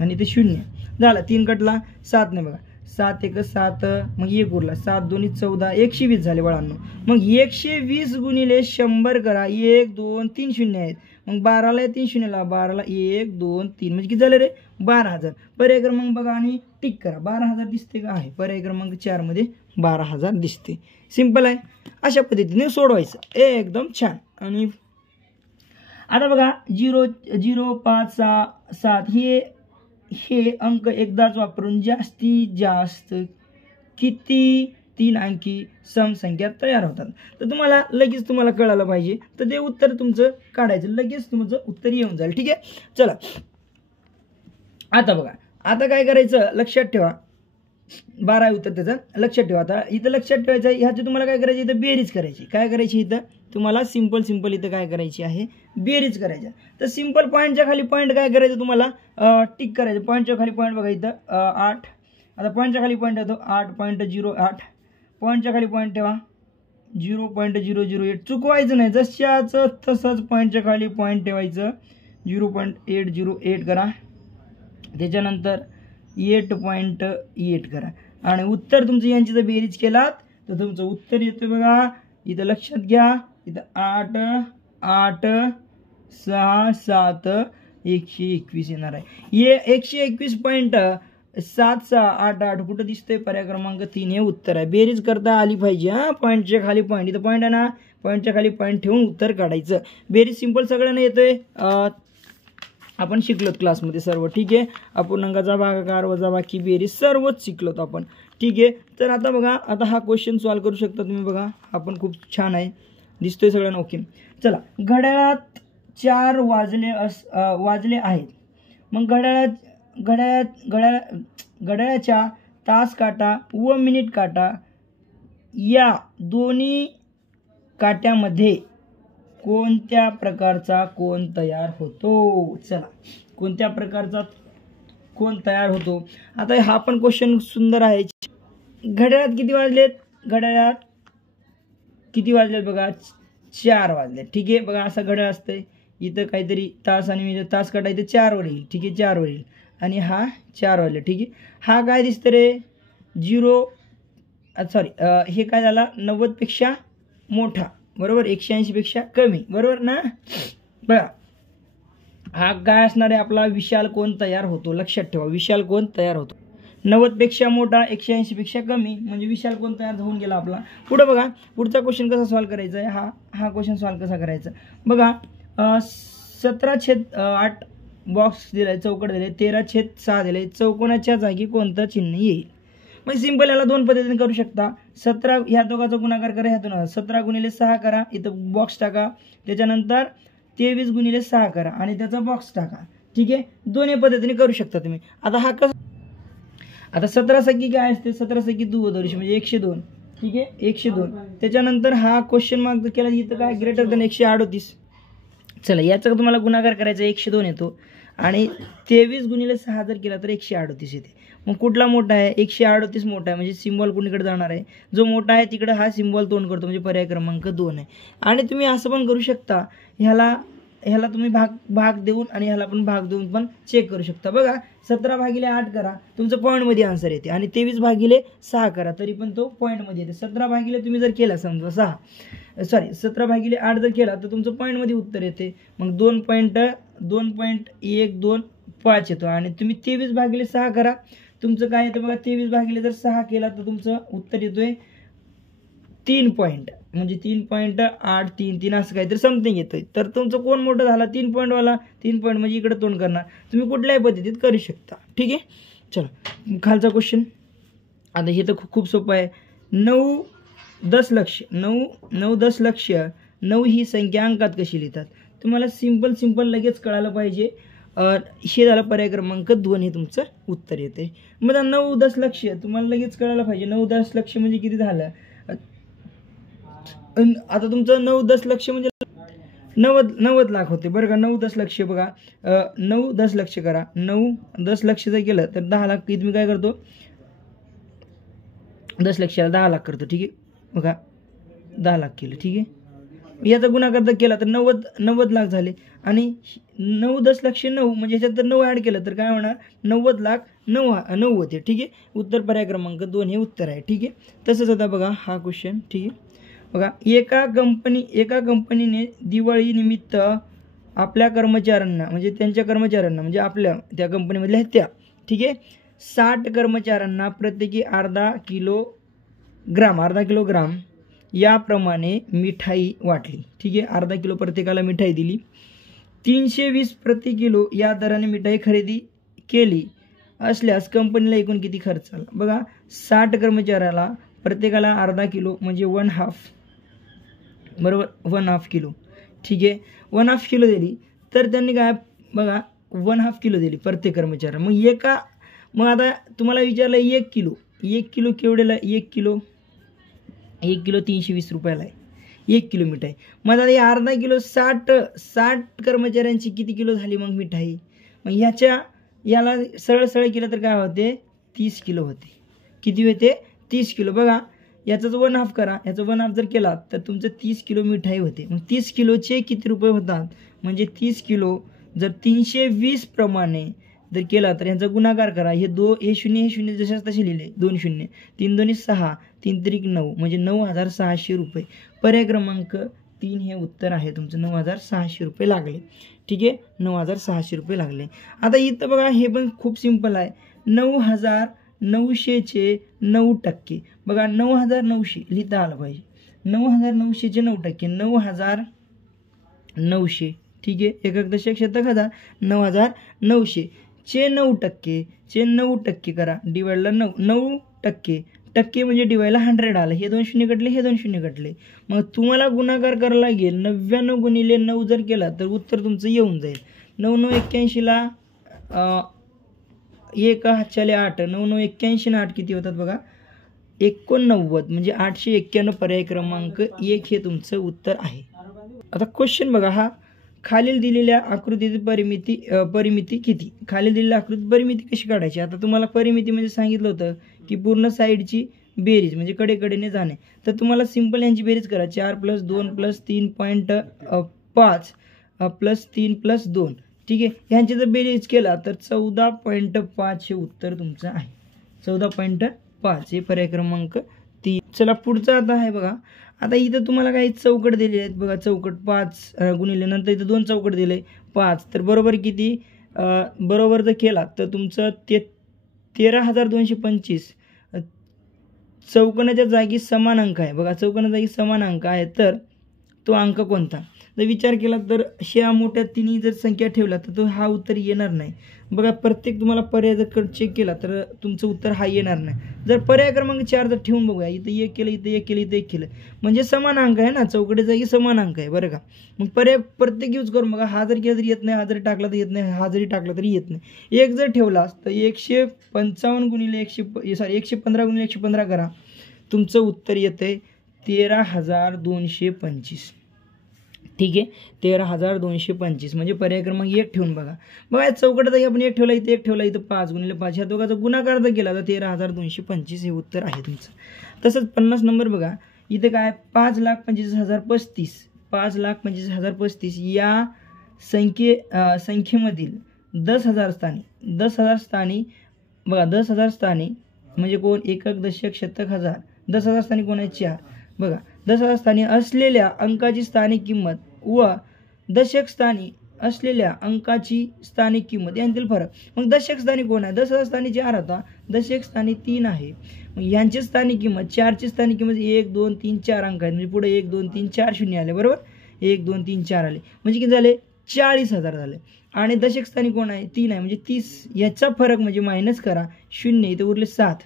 आणि ते 0 झालं, 3 कटला 7 ने बघा, 7 1 7, मग 1 उरला, 7 2 14, 120 झाले बाळांनो. मग 120 गुणिले 100 करा, 1 2 3 शून्य आहेत, मग 12ला 3 शून्यला, 12ला 1 2 3, म्हणजे किती झालं रे 12,000. पर्याय क्रमांक बघा आणि टिक करा, 12,000 दिसते का, आहे. पर्याय क्रमांक 4 मध्ये 12,000 दिसते. सिंपल आहे, अशा पद्धतीने सोडवायचं, एकदम छान. आणि आता बघा 0 0 5 6 7 हे अंक एकदाच वापरून जास्तीत जास्त किती 3 अंकी समसंख्या तयार होतात. तर तुम्हाला लगेच तुम्हाला कळायला पाहिजे, तर ते उत्तर तुमचं काढायचं, लगेच तुमचं उत्तर येऊन जाईल. ठीक आहे, चला आता बघा, आता काय करायचं लक्षात ठेवा, 12 उत्तर त्याचं लक्षात ठेवा. आता इथं लक्षात ठेवायचं, ह्याची तुम्हाला काय करायची, इथं बेरीज करायची. काय करायची इथं तुम्हाला सिंपल इथं काय करायची आहे, बेरीज करायच्या. तर सिंपल पॉईंटच्या खाली पॉईंट काय करायचं तुम्हाला टिक करायचं. पॉईंटच्या खाली पॉईंट बघा इथं 8, आता पॉईंटच्या खाली पॉईंट येतो 8.08, पॉईंटच्या खाली पॉईंट ठेवा 0.008, चुकवायचं नाही, जशाचं तसंच पॉईंटच्या खाली पॉईंट ठेवायचं, 0.808 करा, त्याच्यानंतर 8.8 करा, आणि उत्तर तुमचं यांची जर बेरीज केलात तर तुमचं उत्तर येतं बघा, इथं लक्षात घ्या, इथं 8 8 6 7 121 येणार आहे. हे 121.7688 कुठं दिसतंय, पर्याय क्रमांक 3 हे उत्तर आहे. बेरीज करता आली पाहिजे हा, पॉईंटच्या खाली पॉईंट, इथं पॉईंट आहे ना, पॉईंटच्या खाली पॉईंट ठेवून उत्तर काढायचं. बेरीज सिंपल सगळ्यांना येतोय, आपण शिकलोत क्लासमध्ये सर्व. ठीक आहे, अपूर्णांकाचा भागाकार वजाबाकी बेरीज सर्वच शिकलोत आपण. ठीक आहे, तर आता बघा, आता हा क्वेश्चन सॉल्व करू शकता तुम्ही. बघा हा पण खूप छान आहे, दिसतोय सगळ्यांना. ओके, चला, घड्याळात 4 वाजले आहेत. मग घड्याळाच्या तास काटा व मिनिट काटा या दोन्ही काट्यामध्ये कोणत्या प्रकारचा कोन तयार होतो. चला, कोणत्या प्रकारचा कोन तयार होतो. आता हा पण क्वेश्चन सुंदर आहे. घड्याळात किती वाजलेत, घड्याळात किती वाजलेत बघा, 4 वाजलेत. ठीक आहे, बघा असं घड्याळ असतंय, इथं काहीतरी तास आणि मिनिट, तास काटा इथं 4 वर येईल. ठीक आहे, 4 वर येईल, आणि हा 4 वाजले. ठीक आहे, हा काय दिसतं रे 0, सॉरी हे काय झाला 90 पेक्षा मोठा, बरोबर, 180 पेक्षा कमी, बरोबर ना. बघा हा काय असणार आहे आपला विशाल कोन तयार होतो. लक्षात ठेवा, विशाल कोन तयार होतो. 90 पेक्षा मोठा 180 पेक्षा कमी म्हणजे विशाल कोण तयार होऊन गेला आपला. पुढे बघा पुढचा क्वेश्चन कसा सॉल्व्ह करायचा आहे, हा क्वेश्चन सॉल्व्ह कसा करायचा बघा. 17/8 बॉक्स दिलाय, चौकट दिले, 13/6 दिले, चौकोनाच्या जागी कोणतं चिन्ह येईल. म्हणजे सिंपल याला दोन पद्धतीने करू शकता. 17 ह्या दोघांचा गुणाकार करा, ह्यातून 17 गुणिले 6 करा, इथं बॉक्स टाका, त्याच्यानंतर 23 गुणिले 6 करा आणि त्याचा बॉक्स टाका. ठीक आहे, दोन्ही पद्धतीने करू शकता तुम्ही. आता हा कसं, आता 17 सकी काय असते, 17 सकी 2 म्हणजे 102. ठीक आहे, 102. त्याच्यानंतर हा क्वेश्चन मार्क केला, इथं काय ग्रेटर दॅन 138. चला याचा तुम्हाला गुणाकार करायचा 102 येतो आणि 23 गुणिले 6 जर केला तर 138 येते. मग कुठला मोठा आहे, 138 मोठा आहे म्हणजे सिम्बॉल कुणीकडे जाणार आहे, जो मोठा आहे तिकडे हा सिम्बॉल तोंड करतो म्हणजे पर्याय क्रमांक 2 आहे. आणि तुम्ही असं पण करू शकता, ह्याला तुम्ही भाग देऊन आणि ह्याला पण भाग देऊन पण चेक करू शकता. बघा 17/8 करा, तुमचं पॉईंटमध्ये आन्सर येते आणि 23/6 करा तरी पण तो पॉईंटमध्ये येते. 17 तुम्ही जर केला समजा 17/8 जर केला तर तुमचं पॉईंटमध्ये उत्तर येते. मग 2.125 येतो आणि तुम्ही 23/6 करा, तुमचं काय येतं बघा. 23/6 केला तर तुमचं उत्तर येतोय 3 पॉईंट म्हणजे 3.833 असं काहीतरी समथिंग येतोय. तर तुमचं कोण मोठं झाला, 3 पॉईंटवाला. 3 पॉईंट म्हणजे इकडे तोंड करणार, तुम्ही कुठल्याही पद्धतीत करू शकता. ठीक आहे, चला खालचा क्वेश्चन. आता हे तर खूप सोपं आहे. 9 दशलक्ष 9 ही संख्या अंकात कशी लिहितात. तुम्हाला सिंपल लगेच कळायला पाहिजे. हे झालं पर्याय क्रमांक 2 हे तुमचं उत्तर येते. मग 9 दशलक्ष तुम्हाला लगेच कळायला पाहिजे. 9 दशलक्ष म्हणजे किती झालं. आता तुमचं 9 दशलक्ष म्हणजे 90 लाख होते बरं का. 9 दशलक्ष बघा, 9 दशलक्ष करा. 9 दशलक्ष जर केलं तर 10 लाख. तुम्ही काय करतो, दशलक्षाला 10 लाख करतो. ठीक आहे, बघा 10 लाख केलं. ठीक आहे, याचा गुणाकार जर केला तर 90 लाख झाले. आणि 9 दशलक्ष 9 म्हणजे ह्याच्यात जर 9 ॲड केलं तर काय होणार, 90 लाख 9 होते. ठीक आहे, उत्तर पर्याय क्रमांक 2 हे उत्तर आहे. ठीक आहे, तसंच आता बघा हा क्वेश्चन. ठीक आहे, बघा एका कंपनीने दिवाळी निमित्त आपल्या कर्मचाऱ्यांना म्हणजे त्यांच्या कर्मचाऱ्यांना म्हणजे आपल्या त्या कंपनीमधल्या त्या. ठीक आहे, 60 कर्मचाऱ्यांना प्रत्येकी अर्धा किलोग्राम याप्रमाणे मिठाई वाटली. ठीक आहे, अर्धा किलो प्रत्येकाला मिठाई दिली. 320 प्रति किलो या दराने मिठाई खरेदी केली असल्यास कंपनीला एकूण किती खर्च आला. बघा 60 कर्मचाऱ्याला प्रत्येकाला अर्धा किलो म्हणजे 1/2 बरोबर, 1/2 किलो. ठीक आहे, 1/2 किलो दिली तर त्यांनी काय बघा 1/2 किलो दिली प्रत्येक कर्मचाऱ्याला. मग आता तुम्हाला विचारलं 1 किलो केवढेला. 1 किलो 320 रुपयाला आहे 1 किलो मिठाई. मग आता अर्धा किलो 60 कर्मचाऱ्यांची किती किलो झाली मग मिठाई. मग याला सरळ केलं तर काय होते, 30 किलो होते. किती होते, 30 किलो. बघा याचाच 1/2 करा, याचा 1/2 जर केला तर तुमचं 30 किलो मिठाई होते. मग 30 किलोचे किती रुपये होतात, म्हणजे 30 किलो जर 320 प्रमाणे जर केला तर यांचा गुणाकार करा. हे शून्य जशाच तसे लिहिले, 2 शून्य, 3 2 6, 3 3 9 म्हणजे 9,600 रुपये. पर्याय क्रमांक 3 हे उत्तर आहे तुमचं. 9,600 रुपये लागले. ठीक आहे, 9,600 रुपये लागले. आता इथं बघा हे पण खूप सिंपल आहे. 9,900चे 9%. बघा 9,900 लिहिता आलं पाहिजे. 9,900चे 9%, 9,900. ठीक आहे, एकक दशक शतक हजार, 9,900 चे 9% करा, डिवाइडला 9% टक्के म्हणजे डिवाइडला 100 आलं. हे 2 शून्य कटले, हे 2 शून्य कटले. मग तुम्हाला गुणाकार करायला लागेल 99 गुणिले 9 जर केला तर उत्तर तुमचं येऊन जाईल. 9,981ला 1 हातच्याले 8, 9,981 8 किती होतात बघा 89 म्हणजे 891. पर्याय क्रमांक 1 हे तुमचं उत्तर आहे. आता क्वेश्चन बघा, हा खालील दिलेल्या आकृतीची परिमिती किती. खालील दिलेल्या आकृतीची परिमिती कशी काढायची. आता तुम्हाला परिमिती म्हणजे सांगितलं होतं की पूर्ण साईडची बेरीज म्हणजे कडेकडेने जाणे. तर तुम्हाला सिंपल यांची बेरीज करा. 4 + 2 + 3.5 + 3 + 2. ठीक आहे, ह्यांची जर बेरीज केला तर 14.5 हे उत्तर तुमचं आहे. 14.5 हे पर्याय क्रमांक 3. चला पुढचा आता आहे बघा. आता इथं तुम्हाला काही चौकट दिलेले आहेत बघा. चौकट 5 गुणिले नंतर इथं 2 चौकट दिले 5. तर बरोबर किती, बरोबर जर केला तर तुमचं 13,225 चौकोनाच्या जागी समान अंक आहे बघा, चौकोनाच्या जागी समान अंक आहे, तर तो अंक कोणता? जर विचार केला तर ह्या मोठ्या तिन्ही जर संख्या ठेवला तर तो हा उत्तर येणार नाही बघा. प्रत्येक तुम्हाला पर्याय जर चेक केला तर तुमचं उत्तर हा येणार नाही. जर पर्याय क्रमांक 4 जर ठेवून बघूया, इथं 1 केलं, इथं 1 केलं, इथं 1 केलं, म्हणजे समान अंक आहे ना, चौकटीच्या जागी समान अंक आहे बरं का. मग पर्याय प्रत्येक यूज करून बघा, हा जर केला तरी येत नाही, हा जरी टाकला तर येत नाही, हा जरी टाकला तरी येत नाही. 1 जर ठेवला तर 155 गुणिले 115 गुणिले 115 करा, तुमचं उत्तर येतंय 13,225. ठीक आहे, 13,225 म्हणजे पर्याय क्रमांक 1 ठेवून बघा. बघा चौकटात आपण 1 ठेवला, इथे 1 ठेवला, इथं 5 गुणिले 5, ह्या दोघांचा गुणाकार जर केला तर 13,225 हे उत्तर आहे तुमचं. तसंच 50 नंबर बघा, इथे काय 5,25,035 5,25,035 या संख्येमधील 10,000 स्थानी बघा, 10,000 स्थानी म्हणजे कोण? एकक, दशक, शतक, हजार. 10,000 स्थानी कोण आहे? 4 बघा. 10,000 स्थानी असलेल्या अंकाची स्थानिक किंमत व दशक स्थानी असलेल्या अंकाची स्थानिक किंमत यांतील फरक. मग दशक स्थानी कोण आहे? 10,000 स्थानी 4 होता, दशक स्थानी 3 आहे. मग यांची स्थानिक किंमत, 4ची स्थानिक किंमत 1 2 3 4 अंक आहेत, म्हणजे पुढे 1 2 3 4 शून्य आले बरोबर. 1 2 3 4 आले म्हणजे किती झाले? 40,000 झाले. आणि दशक स्थानी कोण आहे? 3 आहे, म्हणजे 30. याचा फरक म्हणजे मायनस करा, 0 इथं उरले 7,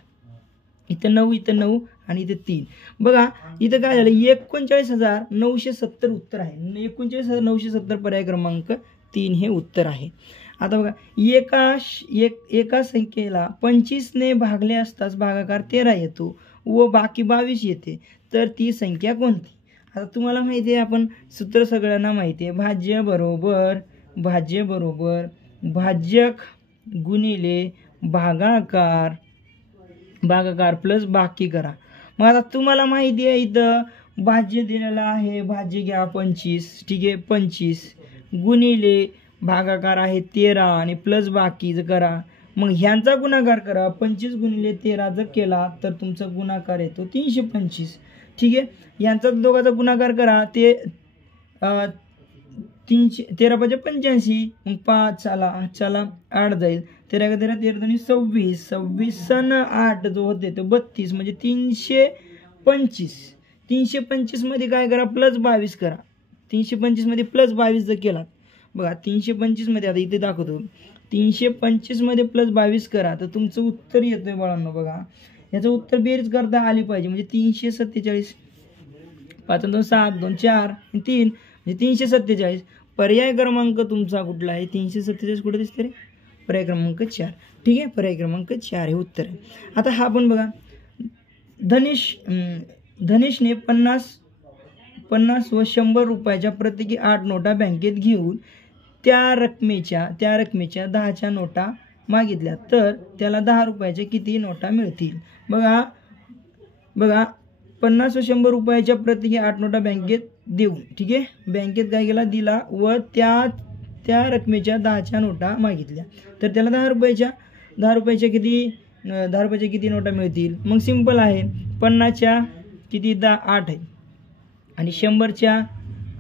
इथं 9, इथं 9 आणि इथे 3. बघा इथं काय झालं? 39,970 उत्तर आहे. 39,970 पर्याय क्रमांक 3 हे उत्तर आहे. आता बघा, एका संख्येला 25 ने भागले असताच भागाकार 13 येतो व बाकी 22 येते, तर ती संख्या कोणती? आता तुम्हाला माहिती आहे, आपण सूत्र सगळ्यांना माहिती आहे, भाज्य बरोबर भाज्यक गुणिले भागाकार प्लस बाकी करा. मग आता तुम्हाला माहिती आहे, इथं भाज्य दिलेला आहे, भाज्य घ्या 25, ठीक आहे, 25 गुणिले भागाकार आहे 13 आणि प्लस बाकी जर करा. मग ह्यांचा गुणाकार करा, 25 गुणिले 13 जर केला तर तुमचा गुणाकार येतो 325. ठीक आहे, यांचा दोघांचा गुणाकार करा, ते 13 5 85, मग 5 चला 8 जाईल, 13 13 13 26, 26 8 जो होते तो 32, म्हणजे 325. 325 मध्ये काय करा? प्लस 22 करा. 325 मध्ये प्लस 22 जर केला बघा, 325 मध्ये आता इथे दाखवतो, 325 मध्ये प्लस 22 करा तर तुमचं उत्तर येतोय बाळांनो. बघा याचं उत्तर बेरीज करता आली पाहिजे, म्हणजे 347. 5 2 7 2 4 3 म्हणजे 347. पर्याय क्रमांक तुमचा कुठला आहे? 347 कुठे दिसते रे? पर्याय क्रमांक 4. ठीक आहे, पर्याय क्रमांक 4 हे उत्तर आहे. आता हा पण बघा, धनेशने 50 व 100 रुपयाच्या प्रत्येकी 8 नोटा बँकेत घेऊन त्या रकमेच्या 10च्या नोटा मागितल्या, तर त्याला 10 रुपयाच्या किती नोटा मिळतील? बघा 50 व 100 रुपयाच्या प्रत्येकी 8 नोटा बँकेत देऊन, ठीक आहे, बँकेत काय केला? दिला व त्या रकमेच्या 10च्या नोटा मागितल्या, तर त्याला 10 रुपयाच्या किती नोटा मिळतील? मग सिंपल आहे, 50च्या किती 8 आहेत आणि 100च्या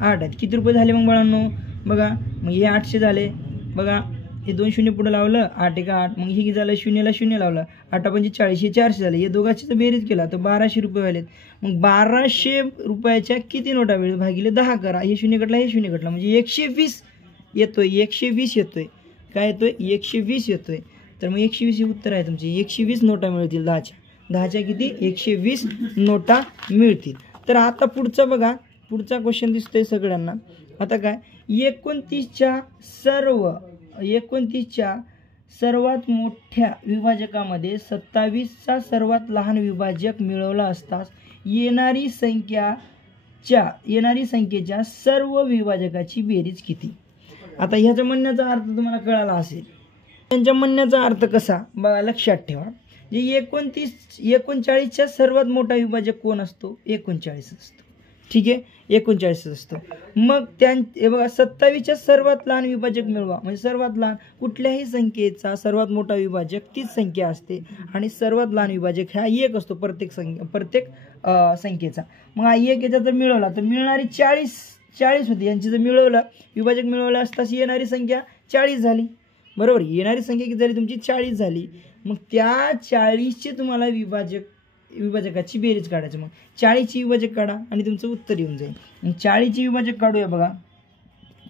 8 आहेत, किती रुपये झाले मग बाळांनो? बघा मग हे 800 झाले. बघा हे 2 शून्य पुढे लावलं, 8 1 8, मग हे झालं 0ला 0 लावलं, 8 5 40, हे 400 झाले. हे दोघांची तर बेरीज केला तर 1200 रुपये झालेत. मग 1200 रुपयाच्या किती नोटा मिळेल? भागिले 10 करा, हे 0 कटला, हे 0 कटला, म्हणजे 120 येतोय. 120 येतोय, काय येतोय? 120 येतोय. तर मग 120 हे उत्तर आहे तुमचे. 120 नोटा मिळतील, 10च्या किती? 120 नोटा मिळतील. तर आता पुढचा बघा, पुढचा क्वेश्चन दिसतोय सगळ्यांना. आता काय? 29च्या सर्वात मोठ्या विभाजकामध्ये 27चा सर्वात लहान विभाजक मिळवला असताच येणारी संख्येच्या सर्व विभाजकाची बेरीज किती? आता ह्याच्या म्हणण्याचा अर्थ तुम्हाला कळाला असेल. त्यांच्या म्हणण्याचा अर्थ कसा बघा, लक्षात ठेवा. जे 39च्या सर्वात मोठा विभाजक कोण असतो? 39 असतो. ठीक आहे, 39 असतो. मग बघा 27च्या सर्वात लहान विभाजक मिळवा, म्हणजे सर्वात लहान कुठल्याही संख्येचा सर्वात मोठा विभाजक तीच संख्या असते आणि सर्वात लहान विभाजक हा 1 असतो प्रत्येक संख्येचा. मग हा 1 याचा जर मिळवला तर मिळणारी 40 होती. यांची जर मिळवला विभाजक मिळवला असताच येणारी संख्या 40 झाली बरोबर. येणारी संख्या किती झाली तुमची? 40 झाली. मग त्या 40चे तुम्हाला विभाजकाची बेरीज काढायची. मग 40ची विभाजक काढा आणि तुमचं उत्तर येऊन जाईल. मग 40ची विभाजक काढूया बघा.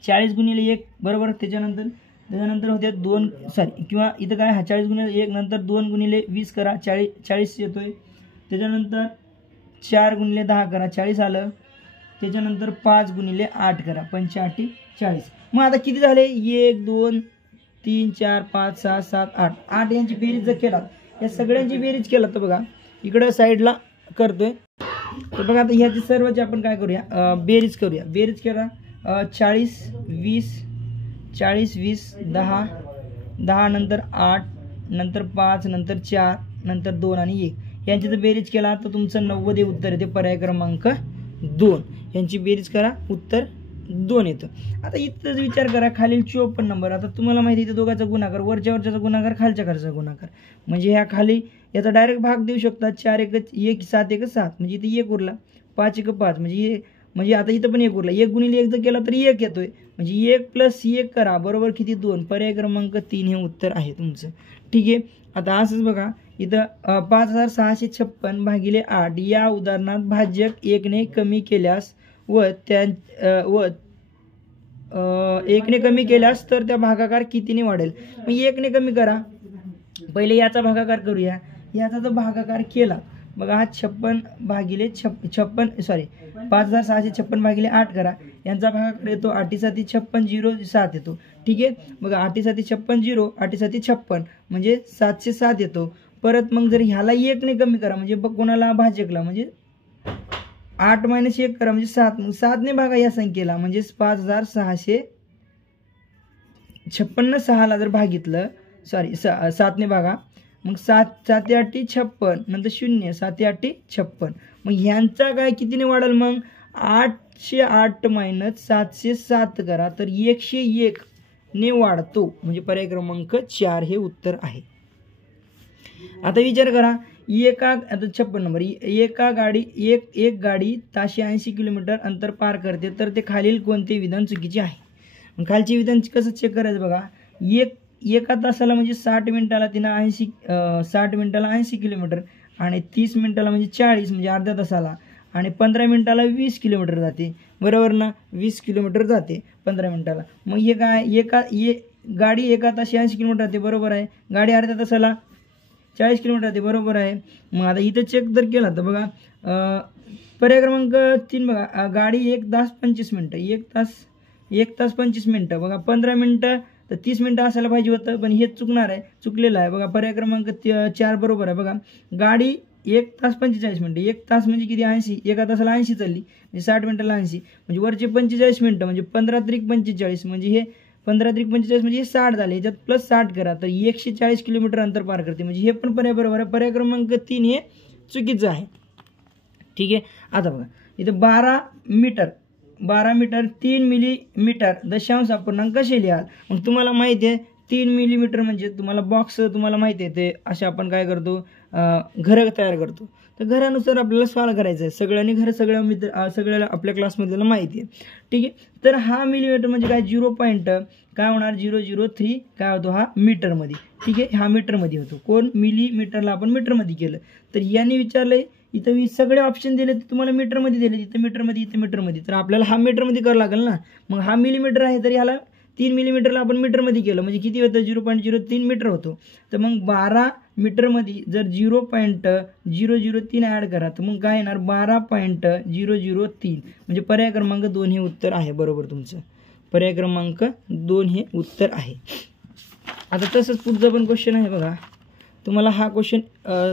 40 गुणिले 1 बरोबर. त्याच्यानंतर होते 2 किंवा इथं काय 40 गुणिले 1 नंतर 2 गुणिले 20 करा 40 येतोय. त्याच्यानंतर 4 गुणिले 10 करा 40 आलं. त्याच्यानंतर 5 गुणिले 8 करा 5 40. मग आता किती झाले 1 2 3 4 5 6 7 8 8 यांची बेरीज जर केला, या सगळ्यांची बेरीज केला तर बघा इकडं साईडला करतोय. तर बघा आता ह्याची सर्वची आपण काय करूया बेरीज करूया. बेरीज करा 40 20 40 20 10 10 नंतर 8 नंतर 5 नंतर 4 नंतर 2 आणि 1 यांची जर बेरीज केला तर तुमचं 90 हे उत्तर येते. पर्याय क्रमांक 2 यांची बेरीज करा उत्तर 2 येतं. आता इथंच विचार करा खालील 54 नंबर. आता तुम्हाला माहिती आहे इथे दोघांचा गुणाकार वरच्याचा गुणाकार खालच्या गुणाकार म्हणजे ह्या खाली याचा डायरेक्ट भाग देऊ शकतात. 4 1 1 7 1 7 म्हणजे इथे 1 उरला 5 1 5 म्हणजे आता इथं पण 1 उरला. 1 गुणिले 1 जर केला तर 1 येतोय म्हणजे 1 + 1 करा बरोबर किती 2. पर्याय क्रमांक 3 हे उत्तर आहे तुमचं. ठीक आहे. आता असंच बघा इथं 5656 भागिले 8 या उदाहरणात भाजक 1 ने कमी केल्यास व 1 ने कमी केल्यास तर त्या भागाकार कितीने वाढेल. मग 1 ने कमी करा. पहिले याचा भागाकार करूया. याचा जर भागाकार केला बघा हा 5656 भागिले 8 करा. यांचा भागाकार येतो 8 7 56 0 7 येतो. ठीक आहे. बघा 8 7 56 0 8 7 56 म्हणजे 707 येतो. परत मग जर ह्याला 1 ने कमी करा म्हणजे बघ कोणाला भाजकला म्हणजे 8 - 1 करा म्हणजे 7. मग 7 ने भागा या संख्येला म्हणजे 5656 6ला जर भागितलं 7 ने भागा मग 7 7 8 56 नंतर 0 7 8 56. मग ह्यांचा काय कितीने वाढेल मग 808 - 707 करा तर 101 ने वाढतो म्हणजे पर्याय क्रमांक 4 हे उत्तर आहे. आता विचार करा आता 56 नंबर एक गाडी ताशी 80 किलोमीटर अंतर पार करते तर ते खालील कोणते विधान चुकीचे आहे. मग खालचे विधान कसं चेक करायचं बघा. एका तासाला म्हणजे 60 मिनिटाला तिनं 80 किलोमीटर आणि 30 मिनिटाला म्हणजे 40 म्हणजे अर्ध्या तासाला आणि 15 मिनिटाला 20 किलोमीटर जाते बरोबर ना. 20 किलोमीटर जाते 15 मिनिटाला. मग हे काय गाडी एका ताशी 80 किलोमीटर जाते बरोबर आहे. गाडी अर्ध्या तासाला 40 किलोमीटर जाते बरोबर आहे. मग आता इथं चेक जर केला तर बघा पर्याय क्रमांक 3 बघा गाडी 1 तास 25 मिनिटं 1 तास 25 मिनिटं बघा 15 मिनिटं तर 30 मिनिटं असायला पाहिजे होतं पण हे चुकलेलं आहे बघा. पर्याय क्रमांक 4 बरोबर आहे. बघा गाडी 1 तास 45 मिनिटं 1 तास म्हणजे किती 80 एका तासाला 80 चालली म्हणजे 60 मिनिटाला 80 म्हणजे वरचे 45 मिनिटं म्हणजे 15 त्रिक 45 म्हणजे हे 15 त्रिक 45 म्हणजे हे 60 झाले. याच्यात प्लस 60 करा तर 140 किलोमीटर अंतर पार करते म्हणजे हे पण पर्याय बरोबर आहे. पर्याय क्रमांक 3 हे चुकीचं आहे. ठीक आहे. आता बघा इथं 12 मीटर 3 मिलीमीटर दशांश अपूर्णांक कसे लिहाल. मग तुम्हाला माहिती आहे 3 मिलीमीटर म्हणजे तुम्हाला बॉक्स तुम्हाला माहिती आहे ते असे आपण काय करतो घरं तयार करतो. तर घरानुसार आपल्याला सॉल्व करायचं आहे. सगळ्यांनी घर सगळ्याला आपल्या क्लासमधल्याला माहिती आहे. ठीक आहे. तर हा मिलीमीटर म्हणजे काय 0 पॉईंट काय होणार 003 काय होतो हा मीटरमध्ये. ठीक आहे. हा मीटरमध्ये होतो. कोण मिलीमीटरला आपण मीटरमध्ये केलं. तर यांनी विचारलंय इथं मी सगळे ऑप्शन दिले तुम्हाला मीटरमध्ये दिले इथं मीटरमध्ये तर आपल्याला हा मीटरमध्ये करावं लागेल ना. मग हा मिलीमीटर आहे तर ह्याला 3 मिलीमीटरला आपण मीटरमध्ये केलं म्हणजे किती होतं 0.03 मीटर होतो. तर मग 12 मीटरमध्ये जर 0.003 ॲड करा तर मग काय येणार 12.003 म्हणजे पर्याय क्रमांक 2 हे उत्तर आहे बरोबर तुमचं. पर्याय क्रमांक 2 हे उत्तर आहे. आता तसंच पुढचा पण क्वेश्चन आहे बघा. तुम्हाला हा क्वेश्चन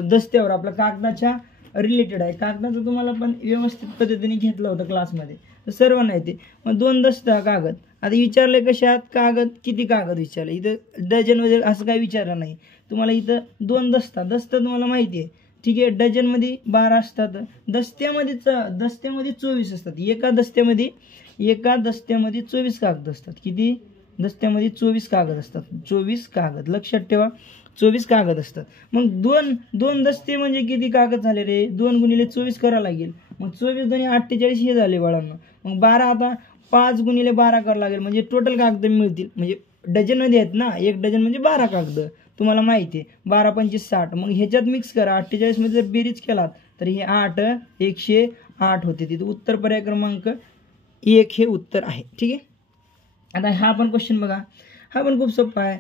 दस्त्यावर आपला कागदाच्या रिलेटेड आहे. कागदाचं तुम्हाला पण व्यवस्थित पद्धतीने घेतलं होतं क्लासमध्ये तर सर्व नाही ते. मग 2 दस्ता कागद आता विचारले कशात कागद किती कागद विचारले. इथं डझन वगैरे असं काही विचारलं नाही तुम्हाला. इथं 2 दस्ता तुम्हाला माहिती आहे. ठीक आहे. डझनमध्ये 12 असतात. दस्त्यामध्ये 24 असतात. एका दस्त्यामध्ये 24 कागद असतात. किती दस्त्यामध्ये 24 कागद असतात. 24 कागद लक्षात ठेवा 24 कागद असतात. मग दोन दस्ते म्हणजे किती कागद झाले रे 2 गुणिले 24 करावं लागेल. मग 24 2 48 हे झाले बाळांना. मग 12 आता 5 गुणिले 12 करावं लागेल म्हणजे टोटल कागद मिळतील म्हणजे डझनमध्ये आहेत ना. 1 डझन म्हणजे 12 कागद तुम्हाला माहिती आहे 12 25 60, मग ह्याच्यात मिक्स करा 48 मध्ये जर बेरीज केलात तर हे 8 108 होते. तिथे उत्तर पर्याय क्रमांक 1 हे उत्तर आहे. ठीक आहे. आता हा पण क्वेश्चन बघा, हा पण खूप सोपा आहे.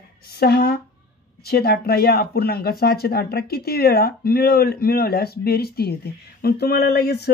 6/18 या अपूर्णांकात 6/18 किती वेळा मिळवल्यास बेरीज 3 येते. मग तुम्हाला लगेच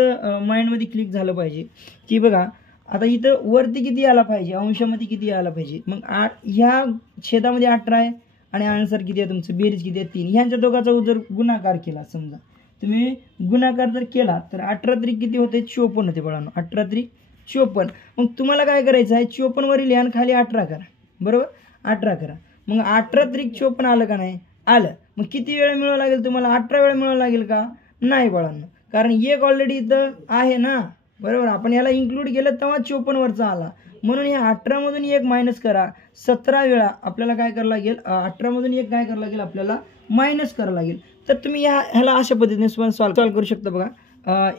माइंडमध्ये क्लिक झालं पाहिजे की बघा आता इथं वरती किती यायला पाहिजे, अंशामध्ये किती यायला पाहिजे. मग ह्या छेदामध्ये 18 आहे आणि आन्सर किती आहे तुमचं, बेरीज किती आहे 3. ह्यांच्या दोघांचा जर गुणाकार केला, समजा तुम्ही गुणाकार जर केला तर 18 त्रिक किती होते 54 होते बाळांनो. 18 त्रिक 54. मग तुम्हाला काय करायचं आहे 54 वरील लिहा आणि खाली 18 करा. बरोबर 18 करा. मग 18 त्रिक 54 आलं का नाही, आलं. मग किती वेळ मिळावं लागेल तुम्हाला, 18 वेळा मिळावं लागेल का, नाही बाळांनो, कारण एक ऑलरेडी इथं आहे ना. बरोबर आपण याला इन्क्लूड केलं तेव्हा 54 वरचा आला, म्हणून या 18 मधून 1 मायनस करा. 17 वेळा आपल्याला काय करावं लागेल, 18 मधून 1 काय करावं लागेल आपल्याला मायनस करावं लागेल. तर तुम्ही ह्याला अशा पद्धतीने सॉल्व करू शकता. बघा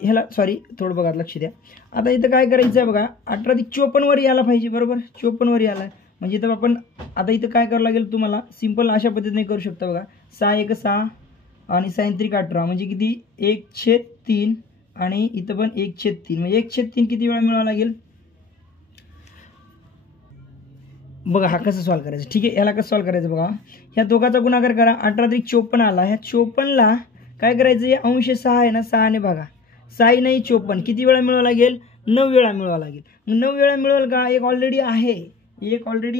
ह्याला सॉरी थोडं बघा लक्ष द्या. आता इथं काय करायचं आहे बघा 18 ते 54 वर यायला पाहिजे. बरोबर 54 वर यायला म्हणजे इथं आपण आता इथं काय करावं लागेल तुम्हाला, सिंपल अशा पद्धतीने करू शकता. बघा 6 1 6 आणि 6 त्रिक 18 म्हणजे किती 1/3 आणि इथं पण 1/3 म्हणजे 1/3 किती वेळा मिळावं लागेल. बघा हा कसं सॉल्व करायचं. ठीक आहे, याला कसं सॉल्व करायचं बघा, ह्या दोघाचा गुणाकार करा. 18 त्रिक 54 आला. ह्या 54ला काय करायचं, हे अंश 6 आहे ना, 6 ने भागा. 6 नाही 54 किती वेळा मिळावं लागेल, 9 वेळा मिळावं लागेल. मग 9 वेळा मिळेल का, एक ऑलरेडी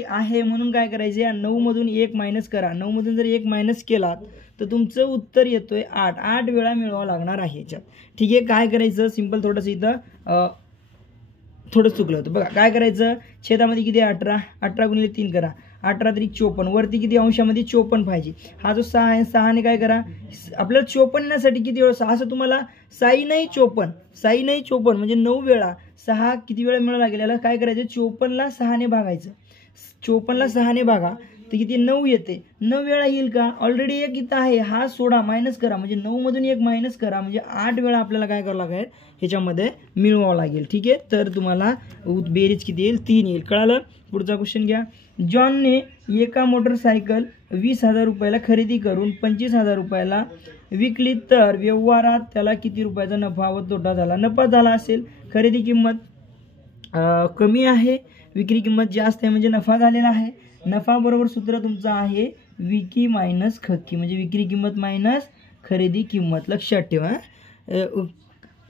आहे, म्हणून काय करायचं या 9 मधून 1 मायनस करा. 9 मधून जर 1 मायनस केलात तर तुमचं उत्तर येतोय 8 वेळा मिळवावं लागणार आहे याच्यात. ठीक आहे, काय करायचं सिंपल, थोडंसं इथं थोडं चुकलं होतं. बघा काय करायचं, छेदामध्ये किती 18 18 गुणिले 3 करा. 18 त्रिक 54 वरती किती अंशामध्ये 54 पाहिजे. हा जो 6 आहे 6 ने काय करा, आपल्याला 54 साठी किती वेळ, असं तुम्हाला 6 नाही 54 म्हणजे 9 वेळा 6 किती वेळा मिळावं लागेल. याला काय करायचं 54ला 6 ने भागायचं. 54ला 6 ने भागा तर किती 9 येते. 9 वेळा येईल का, ऑलरेडी 1 इथं आहे, हा सोडा मायनस करा म्हणजे 9 मधून 1 मायनस करा म्हणजे 8 वेळा आपल्याला काय करावं लागेल ह्याच्यामध्ये मिळवावं लागेल. ठीक आहे, तर तुम्हाला बेरीज किती येईल 3 येईल. कळालं. पुढचा क्वेश्चन घ्या. जॉनने एका मोटरसायकल 20,000 रुपयाला खरेदी करून 25,000 रुपयाला विकली तर व्यवहारात त्याला किती रुपयाचा नफा व तोटा झाला. नफा झाला असेल, खरेदी किंमत कमी आहे, विक्री किंमत जास्त आहे म्हणजे नफा झालेला आहे. नफा बरोबर सूत्र तुमचं आहे विकी मायनस खक्की म्हणजे विक्री किंमत मायनस खरेदी किंमत. लक्षात ठेवा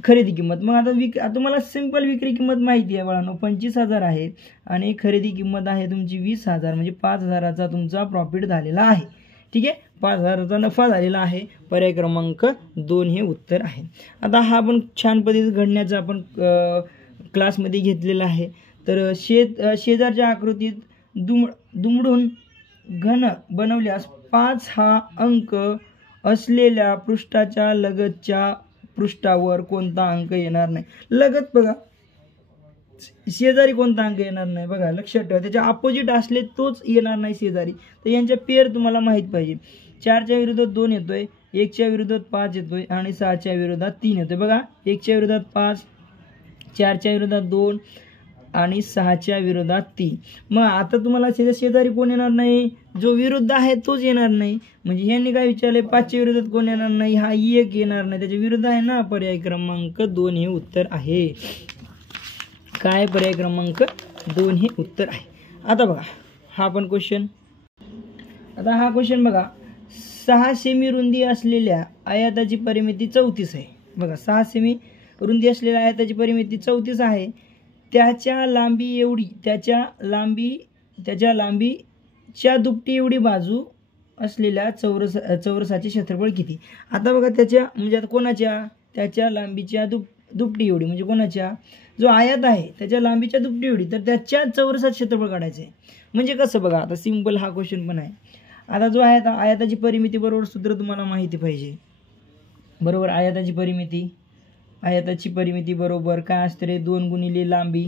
खरेदी किंमत. मग आता तुम्हाला सिंपल विक्री किंमत माहिती आहे बाळांनो 25,000 आहे आणि खरेदी किंमत आहे तुमची 20,000 म्हणजे 5,000चा तुमचा प्रॉफिट झालेला आहे. ठीक आहे, 5,000चा नफा झालेला आहे. पर्याय क्रमांक 2 हे उत्तर आहे. आता हा पण छान पद्धतीने घडण्याचा आपण क्लासमध्ये घेतलेला आहे. तर शेजारच्या आकृतीत दुमडून घन बनवल्यास 5 हा अंक असलेल्या पृष्ठाच्या लगतच्या पृष्ठावर कोणता अंक येणार नाही. लगत बघा शेजारी कोणता अंक येणार नाही. बघा लक्षात ठेवा, त्याच्या अपोजिट असले तोच येणार नाही शेजारी. तर यांच्या पेअर तुम्हाला माहीत पाहिजे. 4च्या विरोधात 2 येतोय, 1च्या विरोधात 5 येतोय आणि 6च्या विरोधात 3 येतोय. बघा 1च्या विरोधात 5, 4च्या विरोधात 2 आणि 6च्या विरोधात 3. मग आता तुम्हाला शेजारी कोण येणार नाही, जो विरुद्ध आहे तोच येणार नाही. म्हणजे यांनी काय विचारले 5च्या विरोधात कोण येणार नाही, हा 1 येणार नाही, त्याच्या विरुद्ध आहे ना. पर्याय क्रमांक 2 हे उत्तर आहे. काय पर्याय क्रमांक 2 हे उत्तर आहे. आता बघा हा पण क्वेश्चन. आता हा क्वेश्चन बघा 6 सेमी रुंदी असलेल्या आयताची परिमिती 34 आहे. बघा 6 सेमी रुंदी असलेल्या आयताची परिमिती 34 आहे. त्याच्या लांबीच्या दुपटी एवढी बाजू असलेल्या चौरसाचे क्षेत्रफळ किती. आता बघा त्याच्या म्हणजे आता कोणाच्या, त्याच्या लांबीच्या दुपटी एवढी म्हणजे कोणाच्या, जो आयत आहे त्याच्या लांबीच्या दुपटी एवढी, तर त्याच्या चौरसाचे क्षेत्रफळ काढायचं आहे. म्हणजे कसं बघा आता सिंपल हा क्वेश्चन पण आहे. आता जो आहे आयताची परिमिती बरोबर सूत्र तुम्हाला माहिती पाहिजे. बरोबर आयताची परिमिती बरोबर काय असतं रे, 2 गुणिले लांबी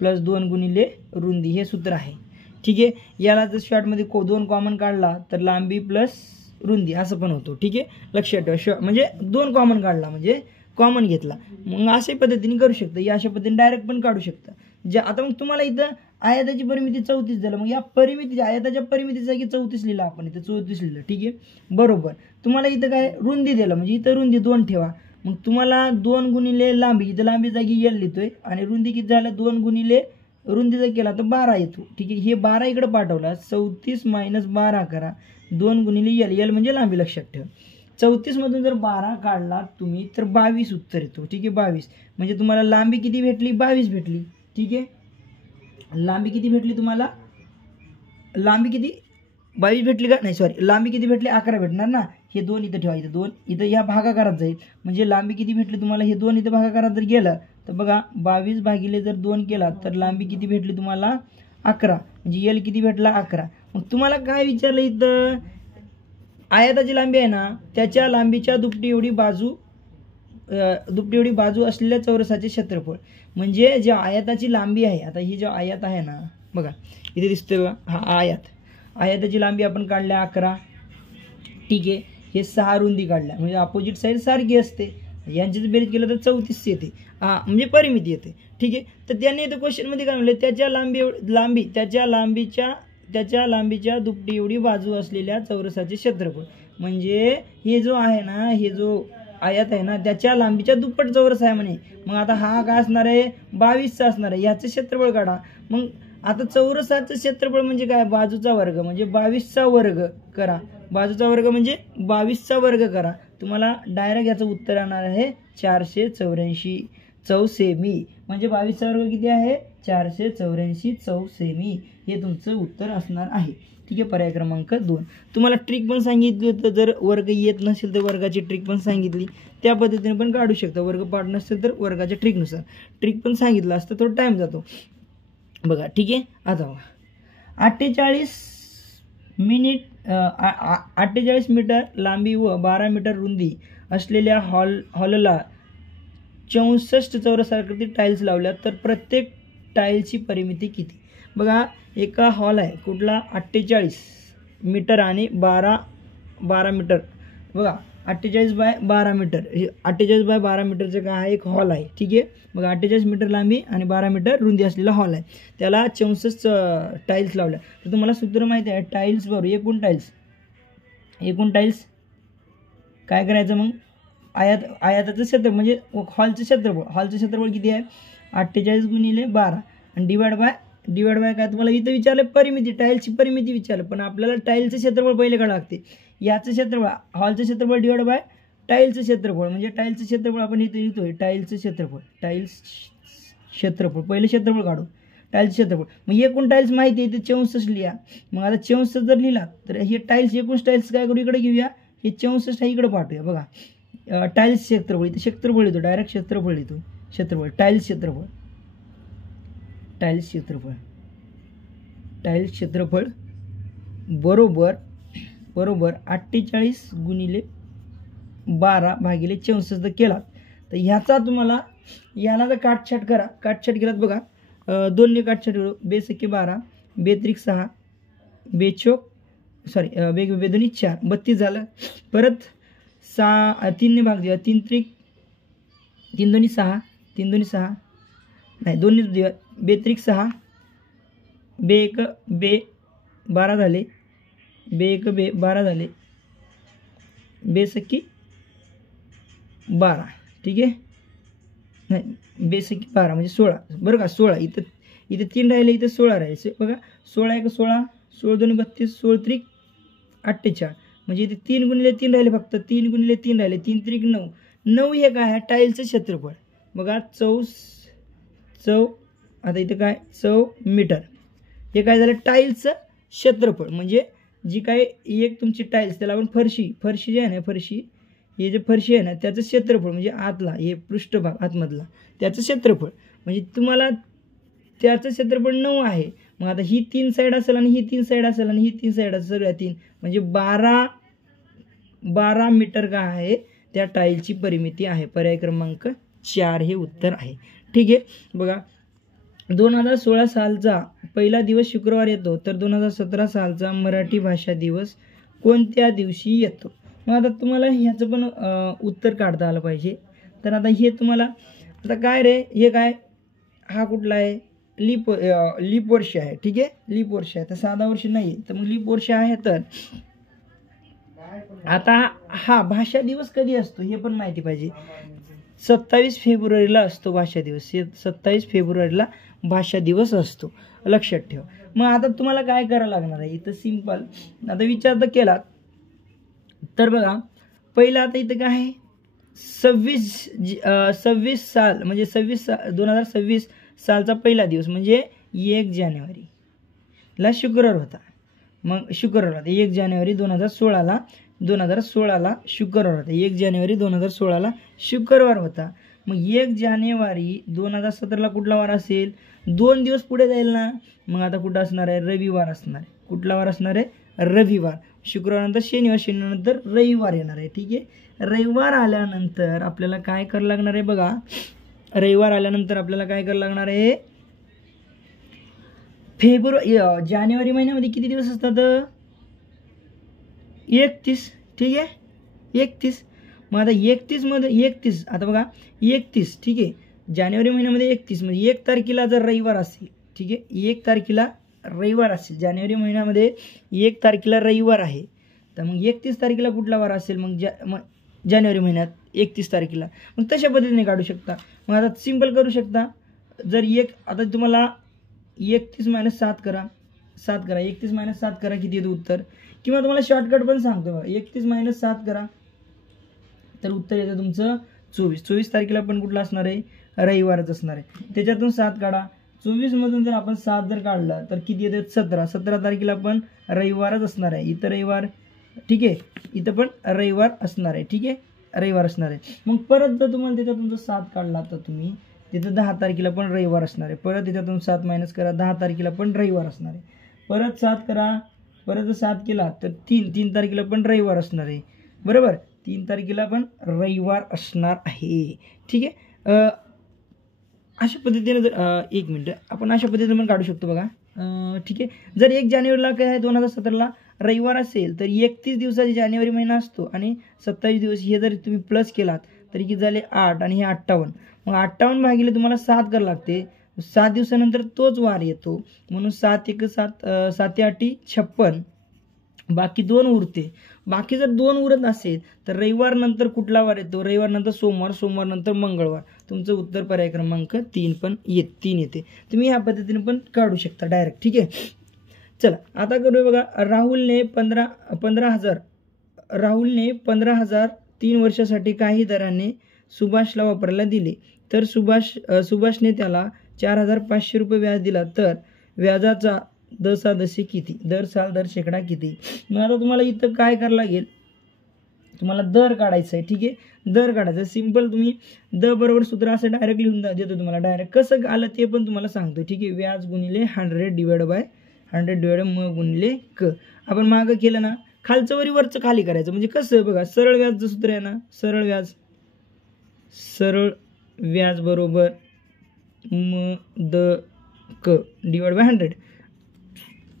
प्लस 2 गुणिले रुंदी हे सूत्र आहे. ठीक आहे, याला जर शॉर्टमध्ये 2 कॉमन काढला तर लांबी प्लस रुंदी असं पण होतो. ठीक आहे, लक्षात ठेवा. म्हणजे 2 कॉमन काढला म्हणजे कॉमन घेतला, मग अशा पद्धतीने करू शकता. या अशा पद्धतीने डायरेक्ट पण काढू शकता. आता मग तुम्हाला इथं आयताची परिमिती 34 झालं, मग या परिमिती आयताच्या परिमितीचा की 34 लिहिलं आपण, इथं 34 लिहिलं, ठीक आहे बरोबर. तुम्हाला इथं काय रुंदी दिलं, म्हणजे इथं रुंदी 2 ठेवा, मग तुम्हाला 2 गुणिले लांबी, इथं लांबी जागी L लिहितोय आणि रुंदी किती झालं 2 गुणिले रुंदी जर केला तर 12 येतो, ठीक आहे. हे 12 इकडे पाठवला, 34 - 12 करा, 2 गुणिले L म्हणजे लांबी लक्षात ठेवा. 34 मधून जर 12 काढला तुम्ही तर 22 उत्तर येतो, ठीक आहे 22. म्हणजे तुम्हाला लांबी किती भेटली 22 भेटली, ठीक आहे. लांबी किती भेटली तुम्हाला, लांबी किती 22 भेटली का, नाही सॉरी लांबी किती भेटली 11 भेटणार ना. हे 2 इथं ठेवा, इथं 2 इथं या भागाकारात जाईल, म्हणजे लांबी किती भेटली तुम्हाला, हे 2 इथं भागाकारात जर गेलं तर बघा 22 भागिले जर 2 केला तर लांबी किती भेटली तुम्हाला 11, म्हणजे L किती भेटला 11. मग तुम्हाला काय विचारलं इथं, आयताची लांबी आहे ना त्याच्या लांबीच्या दुपटी एवढी बाजू असलेल्या चौरसाचे क्षेत्रफळ, म्हणजे जे आयताची लांबी आहे, आता ही जो आयत आहे ना बघा इथे दिसतोय बघा, हा आयताची लांबी आपण काढल्या 11, ठीक आहे. हे 6 रुंदी काढल्या, म्हणजे अपोजिट साईड सारखी असते, यांची बेरीज केलं तर 34 येते, म्हणजे परिमिती येते, ठीक आहे. तर त्याने इथं क्वेश्चनमध्ये काय म्हणलं, त्याच्या लांबीच्या दुपटी एवढी बाजू असलेल्या चौरसाचे क्षेत्रफळ, म्हणजे हे जो आहे ना, हे जो आयत आहे ना त्याच्या लांबीच्या दुप्पट चौरस आहे म्हणे. मग आता हा काय असणार आहे 22चा असणार आहे, याचं क्षेत्रफळ काढा. मग आता चौरसाचं क्षेत्रफळ म्हणजे काय, बाजूचा वर्ग, म्हणजे 22चा वर्ग करा, बाजूचा वर्ग म्हणजे 22चा वर्ग करा, तुम्हाला डायरेक्ट याचं उत्तर येणार आहे 484 चौसेमी, म्हणजे 22चा वर्ग किती आहे 484 चौसेमी, हे तुमचं उत्तर असणार आहे, ठीक आहे. पर्याय क्रमांक 2. तुम्हाला ट्रिक पण सांगितली होतं, जर वर्ग येत नसेल तर वर्गाची ट्रिक पण सांगितली, त्या पद्धतीने पण काढू शकता. वर्ग पाठ नसेल तर वर्गाच्या ट्रिकनुसार ट्रिक पण सांगितलं असतं, थोडा टाईम जातो बघा, ठीक आहे. आता 48 मीटर लांबी व 12 मीटर रुंदी असलेल्या हॉलला 64 चौरसाकृती टाईल्स लावल्या तर प्रत्येक टाईलची परिमिती किती. बघा एका हॉल आहे कुठला 48 मीटर आणि 12 मीटर, बघा 48 बाय 12 मीटर, 48 बाय 12 मीटरचं काय आहे एक हॉल आहे, ठीक आहे. बघा 48 मीटर लांबी आणि 12 मीटर रुंदी असलेला हॉल आहे, त्याला 64 टाईल्स लावल्या. तर तुम्हाला सूत्र माहिती आहे, टाईल्स बरोबर एकूण टाईल्स काय करायचं, मग आयताचं क्षेत्रफळ म्हणजे हॉलचं क्षेत्रफळ किती आहे 48 गुणिले 12 आणि डिवाइड बाय काय, तुम्हाला इथं विचारलं परिमिती, टाईल्सची परिमिती विचारलं, पण आपल्याला टाईल्सचं क्षेत्रफळ पहिले काढावं लागते. याचं क्षेत्रफळ हॉलचं क्षेत्रफळ डिवाइड बाय टाईल्सचं क्षेत्रफळ, म्हणजे टाईल्सचं क्षेत्रफळ आपण इथे लिहितोय, टाईल्स क्षेत्रफळ पहिले क्षेत्रफळ काढू, टाईल्स क्षेत्रफळ. मग एकूण टाईल्स माहिती आहे ते 64 लिहा. मग आता 64 जर लिहिला तर हे टाईल्स एकूण टाईल्स काय करू इकडे घेऊया, हे 64 हा इकडे पाठवूया. बघा टाईल्स क्षेत्रफळ, इथे क्षेत्रफळ लिहितो, डायरेक्ट क्षेत्रफळ लिहितो, क्षेत्रफळ टाईल्स क्षेत्रफळ बरोबर 48 गुणिले 12 भागिले 64 जर केला तर ह्याचा तुम्हाला याला जर काटछाट केलात बघा 2 ने काटछाट करू, बेसके 12 बेत्रिक 6 बेचोक सॉरी बेदोनी 4 32 झालं. परत 3 ने भाग दिला, 3 दोन्ही 6 नाही 2 ने बेत्रिक 6 बे 12 झाले, बे 12 झाले, बेसकी 12, ठीक आहे. नाही बेसकी 12 म्हणजे 16 बरं का, 16 इथं 3 राहिले, इथं 16 राहिले. बघा 16 1 16 16 2 32 16 त्रिक 48, म्हणजे इथे 3 गुणिले 3 राहिले, फक्त 3 गुणिले 3 राहिले, 3 त्रिक 9 9 हे काय आहे टाईलचं क्षेत्रफळ. बघा आता इथं काय 4 मीटर, हे काय झालं टाईल्सचं क्षेत्रफळ, म्हणजे जी काय एक तुमची टाईल्स त्याला आपण फरशी जी आहे ना, हे जे फरशी आहे ना त्याचं क्षेत्रफळ, म्हणजे आतला हे पृष्ठभाग आतमधला त्याचं क्षेत्रफळ, म्हणजे तुम्हाला त्याचं क्षेत्रफळ 9 आहे. मग आता ही 3 साईड असेल आणि ही 3 साईड असेल आणि ही 3 साईड असेल, सगळ्या 3 म्हणजे 12 मीटर काय आहे त्या टाईलची परिमिती आहे. पर्याय क्रमांक 4 हे उत्तर आहे, ठीक आहे. बघा 2016 सालचा पहिला दिवस शुक्रवार येतो, तर 2017 सालचा मराठी भाषा दिवस कोणत्या दिवशी येतो. मग आता तुम्हाला ह्याचं पण उत्तर काढता आलं पाहिजे. तर आता हे तुम्हाला आता काय रे, हे काय हा कुठला आहे लीप वर्ष आहे, ठीक आहे, लीप वर्ष आहे, तर साधा वर्ष नाही, तर मग लीप वर्ष आहे. तर आता हा भाषा दिवस कधी असतो हे पण माहिती पाहिजे. 27 फेब्रुवारीला असतो भाषा दिवस. 27 फेब्रुवारीला भाषा दिवस असतो, लक्षात ठेवा. मग आता तुम्हाला काय करावं लागणार आहे इथं सिंपल. आता विचार तर केला तर बघा, पहिलं आता इथं काय आहे, 26 साल म्हणजे 2026 सालचा पहिला दिवस म्हणजे 1 जानेवारीला शुक्रवार होता. मग शुक्रवार होता 1 जानेवारी 2016ला शुक्रवार होता. 1 जानेवारी 2016ला शुक्रवार होता. मग 1 जानेवारी 2017ला कुठला वार असेल, 2 दिवस पुढे जाईल ना. मग आता कुठं असणार आहे, रविवार असणार आहे. कुठला वार असणार आहे, रविवार. शुक्रवारनंतर शनिवार, शनिवारनंतर रविवार येणार आहे, ठीक आहे. रविवार आल्यानंतर आपल्याला काय करावं लागणार आहे बघा, रविवार आल्यानंतर आपल्याला काय करावं लागणार आहे, जानेवारी महिन्यामध्ये किती दिवस असतात, 31, ठीक आहे, 31. मग आता 31 मध्ये 31, आता बघा 31, ठीक आहे, जानेवारी महिन्यामध्ये 31 म्हणजे 1 तारखेला जर रविवार असेल, ठीक आहे, 1 तारखेला रविवार असेल, जानेवारी महिन्यामध्ये 1 तारखेला रविवार आहे, तर मग 31 तारखेला कुठला वार असेल, मग जानेवारी महिन्यात 31 तारखेला. मग तशा पद्धतीने काढू शकता. मग आता सिंपल करू शकता. जर आता तुम्हाला 31 - 7 करा, 31 - 7 करा, किती येतं उत्तर. किंवा तुम्हाला शॉर्टकट पण सांगतो बघा, 31 - 7 करा तर उत्तर येतं तुमचं 24. 24 तारखेला पण कुठला असणार आहे, रविवारच असणार आहे. त्याच्यातून 7 काढा. 24 मधून जर आपण 7 जर काढला तर किती येते, 17. 17 तारखेला पण रविवारच असणार आहे. इथं रविवार, ठीक आहे, इथं पण रविवार असणार आहे, ठीक आहे, रविवार असणार आहे. मग परत जर तुम्हाला त्याच्यातून जर 7 काढला तर तुम्ही तिथं 10 तारखेला पण रविवार असणार आहे. परत त्याच्यातून 7 मायनस करा, 10 तारखेला पण रविवार असणार आहे. परत 7 करा, परत जर 7 केला तर 3 तारखेला पण रविवार असणार आहे, बरोबर. 3 तारखेला पण रविवार असणार आहे, ठीक आहे. अशा पद्धतीने जर 1 मिनिट आपण अशा पद्धतीने पण काढू शकतो बघा, ठीक आहे. जर 1 जानेवारीला काय आहे 2017ला रविवार असेल तर 31 दिवसाचा जानेवारी महिना असतो आणि 27 दिवस हे जर तुम्ही प्लस केलात तरी किती झाले 8 आणि हे 58. मग 58 भागिले तुम्हाला 7 करावं लागते. 7 दिवसानंतर तोच वार येतो म्हणून 7 × 7 7 × 8 56. बाकी 2 उरते. बाकी जर 2 उरत असेल तर रविवार नंतर कुठला वार येतो, रविवार नंतर सोमवार, सोमवार नंतर मंगळवार. तुमचं उत्तर पर्याय क्रमांक 3 येते. तुम्ही ह्या पद्धतीने पण काढू शकता डायरेक्ट, ठीक आहे. चला आता करूया बघा. राहुलने 15,000 3 वर्षासाठी काही दराने सुभाषला वापरायला दिले, तर सुभाषने त्याला 4,500 रुपये व्याज दिला, तर व्याजाचा दशांश किती, दर साल दर शेकडा किती. मग आता तुम्हाला इथं काय करावं लागेल, तुम्हाला दर काढायचा आहे, ठीक आहे. दर काढायचं सिंपल. तुम्ही बरोबर सूत्र असं डायरेक्ट लिहून देतो तुम्हाला. डायरेक्ट कसं आलं ते पण तुम्हाला सांगतो, ठीक आहे. व्याज गुणिले 100 डिवाइड बाय 100 म गुणिले क. आपण मागं केलं ना, खालचं वरी वरचं खाली करायचं. म्हणजे कसं बघा, सरळ व्याजचं सूत्र आहे ना, सरळ व्याज बरोबर म द क डिवाइड बाय 100,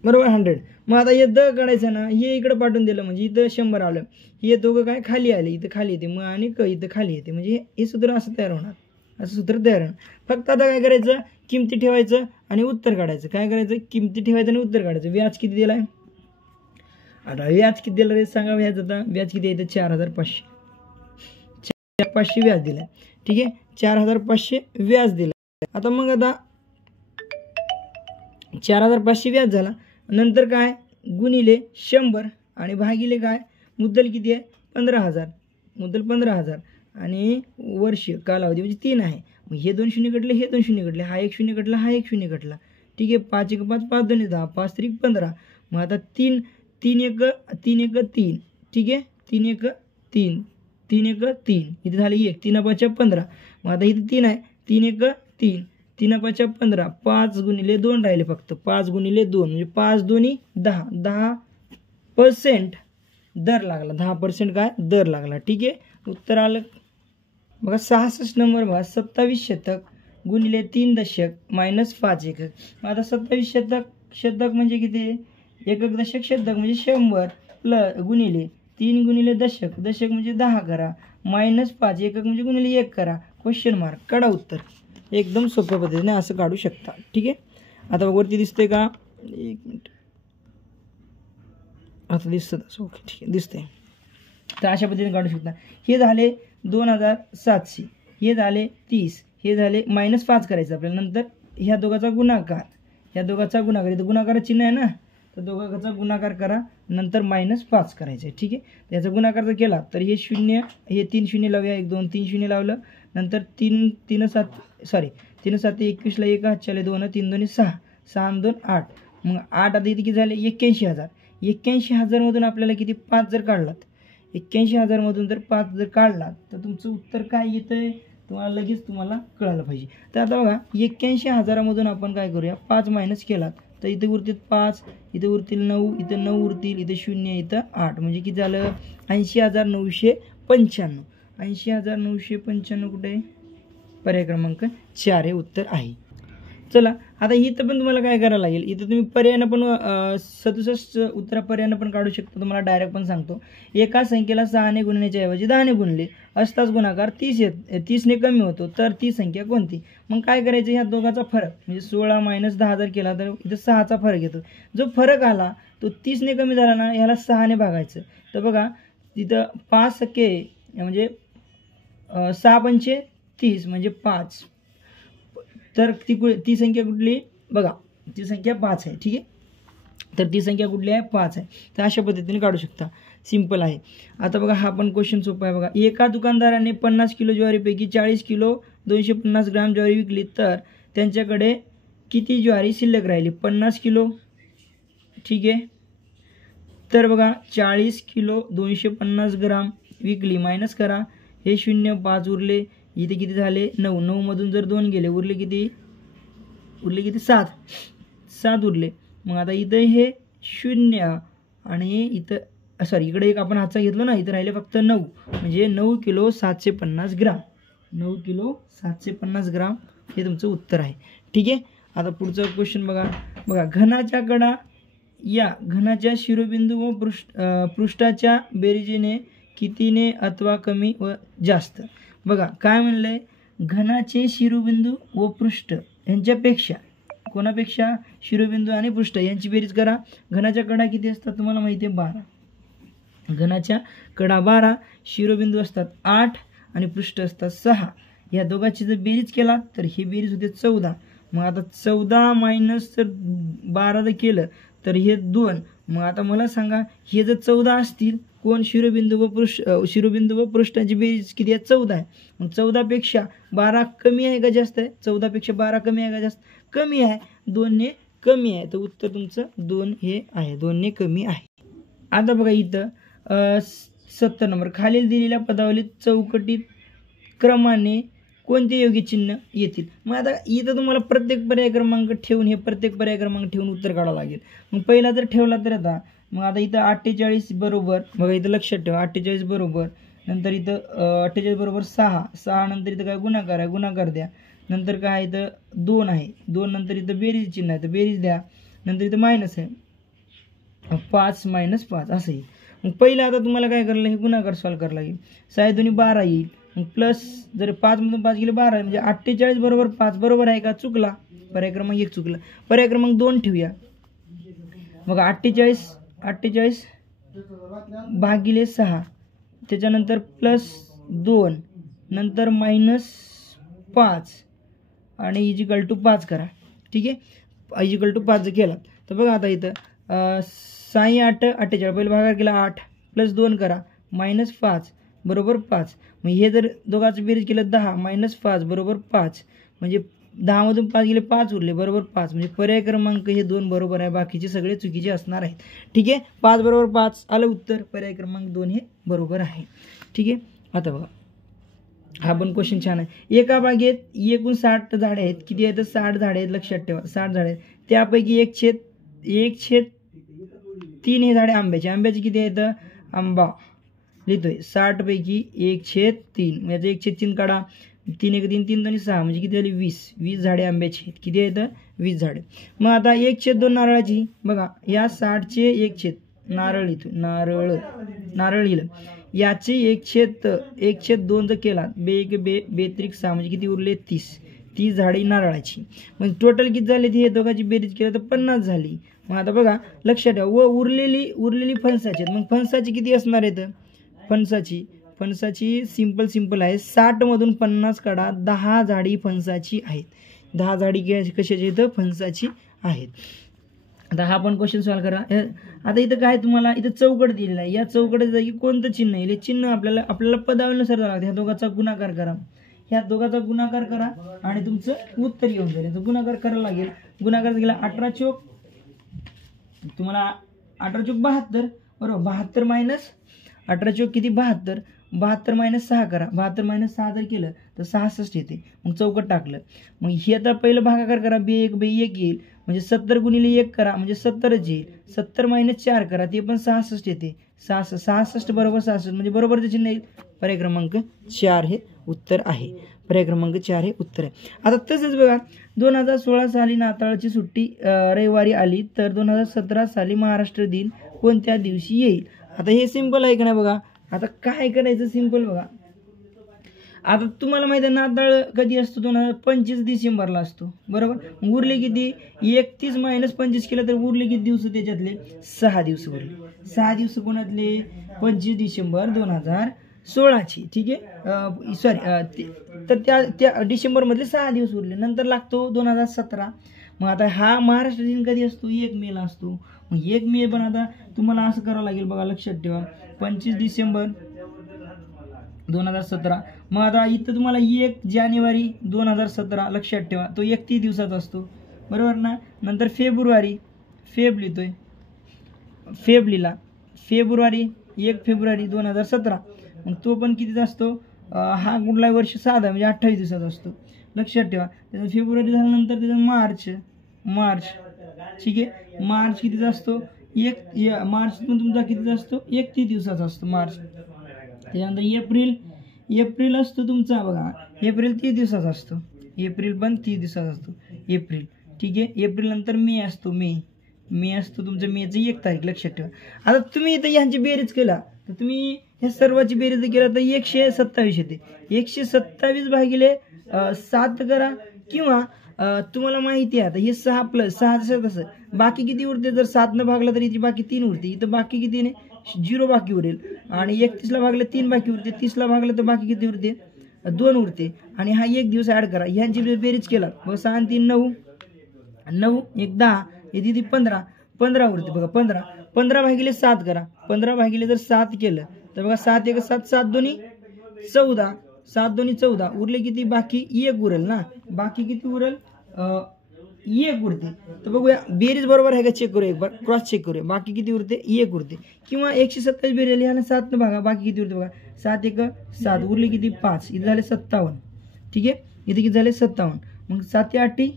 बरोबर 100. मग आता हे द काढायचं ना, हे इकडे पाठवून दिलं म्हणजे इथं 100 आलं. हे दोघं काय खाली आले, इथं खाली येते, म आणि क इथं खाली येते. म्हणजे हे सूत्र असं तयार होणार, असं सूत्र तयार होणार. फक्त आता काय करायचं, किमती ठेवायचं आणि उत्तर काढायचं. काय करायचं, किमती ठेवायचं आणि उत्तर काढायचं. व्याज किती दिलाय, आता व्याज किती दिलं रे सांगा. व्याज आता व्याज किती आहे, 4,500. 4,500 व्याज दिलाय, ठीक आहे. 4,500 व्याज दिलाय. आता मग आता 4,500 व्याज झाला, नंतर काय गुणिले 100 आणि भागिले काय, मुद्दल किती आहे 15,000, मुद्दल 15,000 आणि वर्ष कालावधी म्हणजे 3 आहे. मग हे 2 शून्य कटले, हे 2 शून्य कटले, हा 1 शून्य कटला, हा 1 शून्य कटला, ठीक आहे. 5 × 5 5 2 10, 5 3 15. मग आता 3 1 3, ठीक आहे. 3 1 3, 3 1 3, इथे झाले 1, 3 5 15. मग आता इथे 3 आहे, 3 1 3, 3 5 15, 5 गुणिले 2 राहिले फक्त, 5 गुणिले 2 म्हणजे 5 2 10, 10% दर लागला, 10% काय दर लागला, ठीक आहे. उत्तर आलं बघा 66 नंबर बघा. 27 शतक गुणिले 3 दशक मायनस 5 एकक. आता 27 शतक म्हणजे किती, एकक दशक शतक म्हणजे 100 प्लस गुणिले 3 गुणिले दशक म्हणजे 10 करा, मायनस 5 एकक म्हणजे गुणिले 1 करा, क्वेश्चन मार्क, काढा उत्तर. एकदम सोप्या पद्धतीने असं काढू शकता. ठीक आहे. आता वरती दिसते का? एक मिनिट, आता दिसतं तसं. ओके ठीक आहे, दिसते. तर अशा पद्धतीने काढू शकता. हे झाले 2700, हे झाले 30, हे झाले -5 करायचं आपल्याला. नंतर ह्या दोघाचा गुणाकार, ह्या दोघाचा गुणाकार, इथं गुणाकार चिन्ह आहे ना, तर दोघाचा गुणाकार करा, नंतर -5 करायचं आहे. ठीक आहे. त्याचा गुणाकार जर केला तर हे 0, हे 3 0 लावूया, 1 2 3 0 लावलं, नंतर 3 3 7 21 ला 1 हात चाले 2 3 2 6 6 2 8. मग 8 आता इथे किती झाले? 81,000. 81,000 मधून आपल्याला किती 5 जर काढलात, 81,000 मधून जर 5 जर काढलात तर तुमचं उत्तर काय येतंय तुम्हाला लगेच तुम्हाला कळायला पाहिजे. तर आता बघा 81,000 मधून आपण काय करूया, 5 मायनस केलात तर इथे उरतील 5, इथे उरतील 9, इथे 9 उरतील, इथे 0, इथं 8, म्हणजे किती झालं? 80,995. 80,995 कुठे आहे? पर्याय क्रमांक 4 हे उत्तर आहे. चला आता इथं पण तुम्हाला काय करायला लागेल, इथं तुम्ही पर्यायानं पण 67 उत्तर पर्यायानं पण काढू शकता. तुम्हाला डायरेक्ट पण सांगतो, एका संख्येला 6 ने गुणण्याच्या ऐवजी 10 ने गुणले असताच गुणाकार 30 ने कमी होतो, तर ती संख्या कोणती? मग काय करायचं, ह्या दोघाचा फरक म्हणजे 16 - 10 जर केला तर इथं 6चा फरक येतो. जो फरक आला तो 30 ने कमी झाला ना, ह्याला 6 ने भागायचं. तर बघा तिथं 5 टक्के म्हणजे 6 पंचे 30 म्हणजे 5. तर ती संख्या कुठली? बघा ती संख्या 5 आहे. ठीक आहे. तर ती संख्या कुठली आहे? 5 आहे. तर अशा पद्धतीने काढू शकता. सिंपल आहे. आता बघा हा पण क्वेश्चन सोपा आहे. बघा एका दुकानदाराने 50 किलो ज्वारीपैकी 40 किलो 250 ग्राम ज्वारी विकली, तर त्यांच्याकडे किती ज्वारी शिल्लक राहिली? 50 किलो. ठीक आहे. तर बघा 40 किलो 250 ग्राम विकली, मायनस करा, हे 0 5 उरले, इथे किती झाले? 9. 9 मधून जर 2 गेले उरले किती? 7 उरले. मग आता इथं हे 0 आणि इथं सॉरी इकडे एक आपण हातचा घेतलो ना, इथं राहिले फक्त 9, म्हणजे 9 किलो 750 ग्राम. 9 किलो 750 ग्राम हे तुमचं उत्तर आहे. ठीक आहे. आता पुढचा क्वेश्चन बघा घनाच्या कडा या घनाच्या शिरोबिंदू व पृष्ठाच्या बेरीजीने कितीने अथवा कमी व जास्त. बघा काय म्हणलंय, घनाचे शिरोबिंदू व पृष्ठ यांच्यापेक्षा, कोणापेक्षा? शिरोबिंदू आणि पृष्ठ यांची बेरीज करा. घनाच्या कडा किती असतात तुम्हाला माहिती आहे? 12. घनाच्या कडा 12, शिरोबिंदू असतात 8 आणि पृष्ठ असतात 6. या दोघांची जर बेरीज केला तर ही बेरीज होते 14. मग आता 14 मायनस जर 12 जर केलं तर हे 2. मग आता मला सांगा, हे जर 14 असतील, कोण? शिरोबिंदू व पृष्ठाची बेरीज किती आहे? 14 आहे. मग 14 पेक्षा 12 कमी आहे का जास्त आहे? 14 पेक्षा 12 कमी आहे का जास्त? कमी आहे. 2 ने कमी आहे. तर उत्तर तुमचं 2 हे आहे, 2 ने कमी आहे. आता बघा इथं 70 नंबर, खालील दिलेल्या पदावलीत चौकटीत क्रमाने कोणते योग्य चिन्ह येतील? मग आता इथं तुम्हाला प्रत्येक पर्याय क्रमांक ठेवून उत्तर काढावं लागेल. मग पहिला जर ठेवला तर आता मग आता इथं 48 बरोबर, बघा इथं लक्षात ठेवा, 48 बरोबर, नंतर इथं 48 बरोबर 6 नंतर इथं काय गुणाकार आहे, गुणाकार द्या. नंतर काय इथं 2 आहे, 2 नंतर इथं बेरीज चिन्ह आहे तर बेरीज द्या. नंतर इथं मायनस आहे, 5 - 5 असं येईल. मग पहिलं आता तुम्हाला काय करायला, हे गुणाकार सॉल्व करायला लागेल. 6 2 12 येईल. मग प्लस जर 5 मधून 5 गेले 12 म्हणजे 48 बरोबर 5 बरोबर आहे का? चुकला, पर्याय क्रमांक 1 चुकला. पर्याय क्रमांक 2 ठेवूया. मग 48 भागिले 6, त्याच्यानंतर प्लस 2, नंतर -5 आणि इजिकल टू 5 करा. ठीक आहे. इजिकल टू 5 केला तर बघा आता इथं 6 8 48, पहिला भागाकार केला 8 प्लस 2 करा, -5 बरोबर 5. मग हे जर दोघांचं बेरीज केलं 10 - 5 बरोबर 5, म्हणजे 10 मधून 5 गेले 5 उरले बरोबर 5, म्हणजे पर्याय क्रमांक हे 2 बरोबर आहे, बाकीचे सगळे चुकीचे असणार आहेत. ठीक आहे. 5 बरोबर 5 आलं उत्तर, पर्याय क्रमांक 2 हे बरोबर आहे. ठीक आहे. आता बघा हा पण क्वेश्चन छान आहे. एका बागेत एकूण 60 झाडे आहेत. किती आहेत? 60 झाडे आहेत. लक्षात ठेवा 60 झाडे आहेत. त्यापैकी 1/3 हे झाडे आंब्याची किती आहेत? आंबा लिहितोय 60 पैकी 1/3, याचं 1/3 काढा, 3 1 3 3 2 6 म्हणजे किती झाली? 20 झाडे आंब्याची आहेत. किती आहेत? 20 झाडे. मग आता 1/2 नारळाची, बघा या 60चे 1/2 नारळ लिहितो, नारळ लिहिलं, याचे 1/2 जर केला, 2 1 2 6 म्हणजे किती उरले? ती झाडी नारळाची. मग टोटल किती झाली ती हे दोघांची बेरीज केलं तर 50 झाली. मग आता बघा लक्षात ठेवा, व उरलेली फणसाची आहेत. मग फणसाची किती असणार आहेत? फणसाची सिंपल आहे, 60 मधून 50 काढा, 10 झाडी फणसाची आहेत. 10 झाडी कशाची इथं? फणसाची आहेत. आता हा पण क्वेश्चन सॉल्व करा. आता इथं काय तुम्हाला इथं चौकट दिलेला आहे. या चौकटाच्या जागी कोणतं चिन्ह येईल? चिन्ह आपल्याला पदावलीनुसार लागतं. ह्या दोघांचा गुणाकार करा, आणि तुमचं उत्तर येऊन जाईल. तर गुणाकार करायला लागेल. गुणाकार केला 18 चोक तुम्हाला 18 चोक 72 बरोबर. 72 मायनस 18 चोक किती? 72. 72 मायनस 6 करा. 72 मायनस 6 जर केलं तर 66 येते. मग चौकट टाकलं. मग हे आता पहिलं भागाकार करा, बे1 येईल. म्हणजे 70 गुणिले 1 करा म्हणजे 70च येईल. 70 मायनस 4 करा ते पण 66 येते. 66 बरोबर 66 म्हणजे बरोबरचं चिन्ह येईल. पर्याय क्रमांक 4 हे उत्तर आहे. पर्याय क्रमांक 4 हे उत्तर आहे. आता तसंच बघा 2016 साली नाताळची सुट्टी रविवारी आली तर 2017 साली महाराष्ट्र दिन कोणत्या दिवशी येईल? आता हे सिंपल आहे का नाही बघा. आता काय करायचं? सिंपल बघा. आता तुम्हाला माहिती आहे नाताळ कधी असतो? 25 डिसेंबरला असतो बरोबर. उरले किती? 31 मायनस 25 केलं तर उरले किती दिवस? त्याच्यातले 6 दिवस उरले. 6 दिवस कोणातले? 25 डिसेंबर 2016ची. ठीक आहे, सॉरी तर त्या डिसेंबरमधले 6 दिवस उरले. नंतर लागतो 2017. मग आता हा महाराष्ट्र दिन कधी असतो? 1 मेला असतो. मग 1 मे पण आता तुम्हाला असं करावं लागेल बघा, लक्षात ठेवा. 25 डिसेंबर 2017. मग आता इथं तुम्हाला 1 जानेवारी 2017 लक्षात ठेवा, तो 31 दिवसाचा असतो बरोबर ना. नंतर फेब्रुवारी, फेब लिहितोय, फेब लिहिला. February 1 February 2017. मग तो पण कितीचा असतो? हा कुठला वर्ष? साधा म्हणजे 28 दिवसाचा असतो. लक्षात ठेवा. त्याचा फेब्रुवारी झाल्यानंतर त्याचा मार्च. ठीक आहे, मार्च कितीचा असतो? मार्च पण तुमचा कितीचा असतो? 31 दिवसाचा असतो मार्च. त्याच्यानंतर एप्रिल असतो तुमचा बघा. एप्रिल 30 दिवसाचा असतो. एप्रिल पण 30 दिवसाचा असतो एप्रिल. ठीक आहे, एप्रिल नंतर मे असतो. मे असतो तुमचं, मेचं 1 तारीख. लक्षात ठेवा. आता तुम्ही इथं ह्यांची बेरीज केला तर तुम्ही ह्या सर्वाची बेरीज केला तर 127 येते. 127 भागिले 7 करा. किंवा तुम्हाला माहिती आहे आता हे 6 + 6 तसं बाकी किती उरते? जर 7 न भागला तर इथे बाकी 3 उरते. इथं बाकी किती नाही? 0 बाकी उरेल. आणि 31ला भागलं 3 बाकी उरते. 30ला भागलं तर बाकी किती उरते? 2 उरते. आणि हा 1 दिवस ऍड करा. ह्यांची बेरीज केला बघ. 6 आणि 3 9, 9 1 10, येते 15 उरते बघा. 15 भागिले 7 करा. 15 भागिले जर 7 केलं तर बघा 7 1 7, 7 2 14, 7 2 14 उरले किती? बाकी 1 उरेल ना. बाकी किती उरेल? 1 उरते. तर बघूया बेरीज बरोबर आहे का चेक करूया, एक बार क्रॉस चेक करूया. बाकी किती उरते? 1 उरते. किंवा 127 बेरीज ह्याला 7 न भागा, बाकी किती उरते बघा. 7 1 7 उरले किती? 5. इथे झाले 57. ठीक आहे, इथे किती झाले? 57. मग 7 8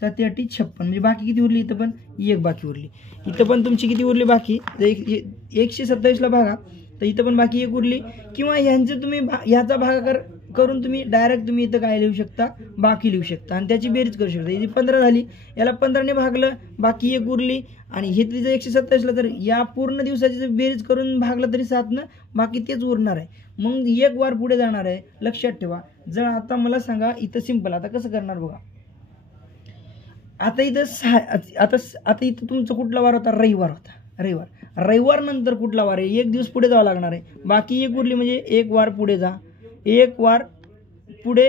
56 म्हणजे बाकी किती उरली? इथं पण 1 बाकी उरली. इथं पण तुमची किती उरली बाकी? 127ला भागा तर इथं पण बाकी 1 उरली. किंवा ह्यांचं तुम्ही ह्याचा भागाकार करून तुम्ही डायरेक्ट तुम्ही इथं काय लिहू शकता? बाकी लिहू शकता आणि त्याची बेरीज करू शकता. इथे 15 झाली, याला 15ने भागलं, बाकी 1 उरली. आणि हे तिचं 127ला तर या पूर्ण दिवसाची बेरीज करून भागलं तरी 7 न बाकी तेच उरणार आहे. मग 1 वार पुढे जाणार आहे. लक्षात ठेवा. जर आता मला सांगा इथं सिंपल आता कसं करणार बघा. आता इथं आता इथं तुमचा कुठला वार होता? रविवार होता. रविवार नंतर कुठला वार आहे? 1 दिवस पुढे जावं लागणार आहे. बाकी 1 उरली म्हणजे 1 वार पुढे जा. 1 वार पुढे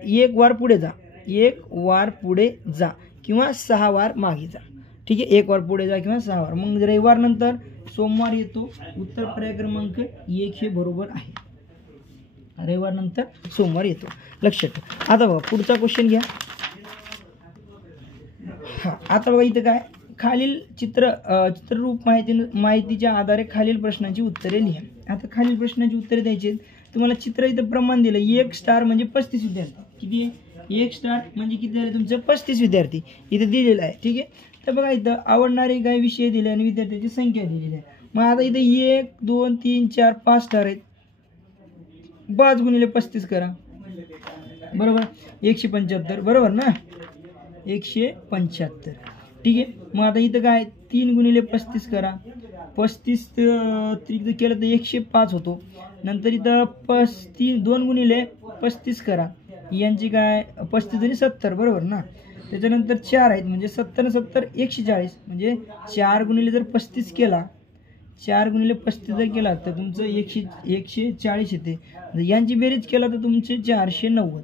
1 वार पुढे जा. 1 वार पुढे जा किंवा 6 वार मागे जा. ठीक आहे, 1 वार पुढे जा किंवा 6 वार. मग रविवार नंतर सोमवार येतो. उत्तर पर्याय क्रमांक 1 हे बरोबर आहे. रविवार नंतर सोमवार येतो. लक्षात ठेवा. आता बघा पुढचा क्वेश्चन घ्या. हा आता बघा इथं काय? खालील चित्ररूप माहितीच्या आधारे खालील प्रश्नांची उत्तरे लिहा. आता खालील प्रश्नांची उत्तरे द्यायची. तुम्हाला चित्र इथं प्रमाण दिलं. 1 स्टार म्हणजे 35 विद्यार्थी. किती आहे? 1 स्टार म्हणजे किती झाले तुमचं? 35 विद्यार्थी इथे दिलेलं आहे. ठीक आहे, तर बघा इथं आवडणारे काही विषय दिले आणि विद्यार्थ्यांची संख्या दिलेली आहे. मग आता इथं 1 2 3 4 5 स्टार आहेत. 5 गुणिले 35 करा बरोबर. 175 बरोबर ना. 175. ठीक आहे, मग आता इथं काय? 3 गुणिले 35 करा. 35 केलं तर 105 होतो. नंतर इथं 2 गुणिले 35 करा. यांची काय 35 आणि 70 बरोबर ना. त्याच्यानंतर 4 आहेत म्हणजे 70 आणि 70 140 म्हणजे 4 गुणिले जर 35 केला 4 गुणिले 35 जर केला तर तुमचं 140 येते. यांची बेरीज केला तर तुमचे 490.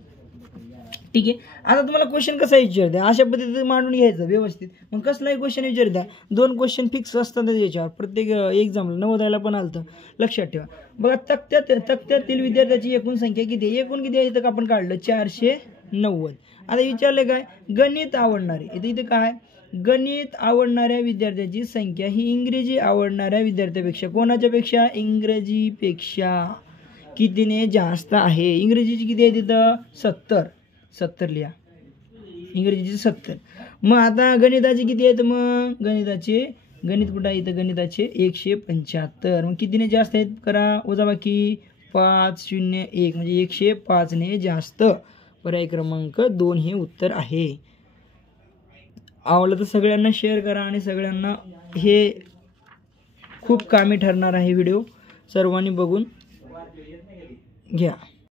ठीक आहे. आता तुम्हाला क्वेश्चन कसा विचार द्या अशा पद्धतीने मांडून घ्यायचं व्यवस्थित. मग कसलाही क्वेश्चन विचार द्या 2 क्वेश्चन फिक्स असतात याच्यावर प्रत्येक एक्झामला नवोदयाला पण आलं लक्षात ठेवा. बघा तक्त्यातील विद्यार्थ्याची एकूण संख्या किती आहे. एकूण किती आहे इथं आपण काढलं 490. आता विचारले काय गणित आवडणारे इथे काय गणित आवडणाऱ्या विद्यार्थ्याची संख्या ही इंग्रजी आवडणाऱ्या विद्यार्थ्यापेक्षा कोणाच्या पेक्षा इंग्रजीपेक्षा कितीने जास्त आहे. इंग्रजीची किती आहे तिथं 70 लिहा इंग्रजीचे 70. मग आता गणिताचे किती आहेत मग गणित कुठं आहे इथं गणिताचे 175. मग कितीने जास्त आहेत करा वजाबाकी 501 म्हणजे 105 ने जास्त. पर्याय क्रमांक 2 हे उत्तर आहे. आवडलं तर सगळ्यांना शेअर करा आणि सगळ्यांना हे खूप कामी ठरणार आहे व्हिडिओ सर्वांनी बघून घ्या.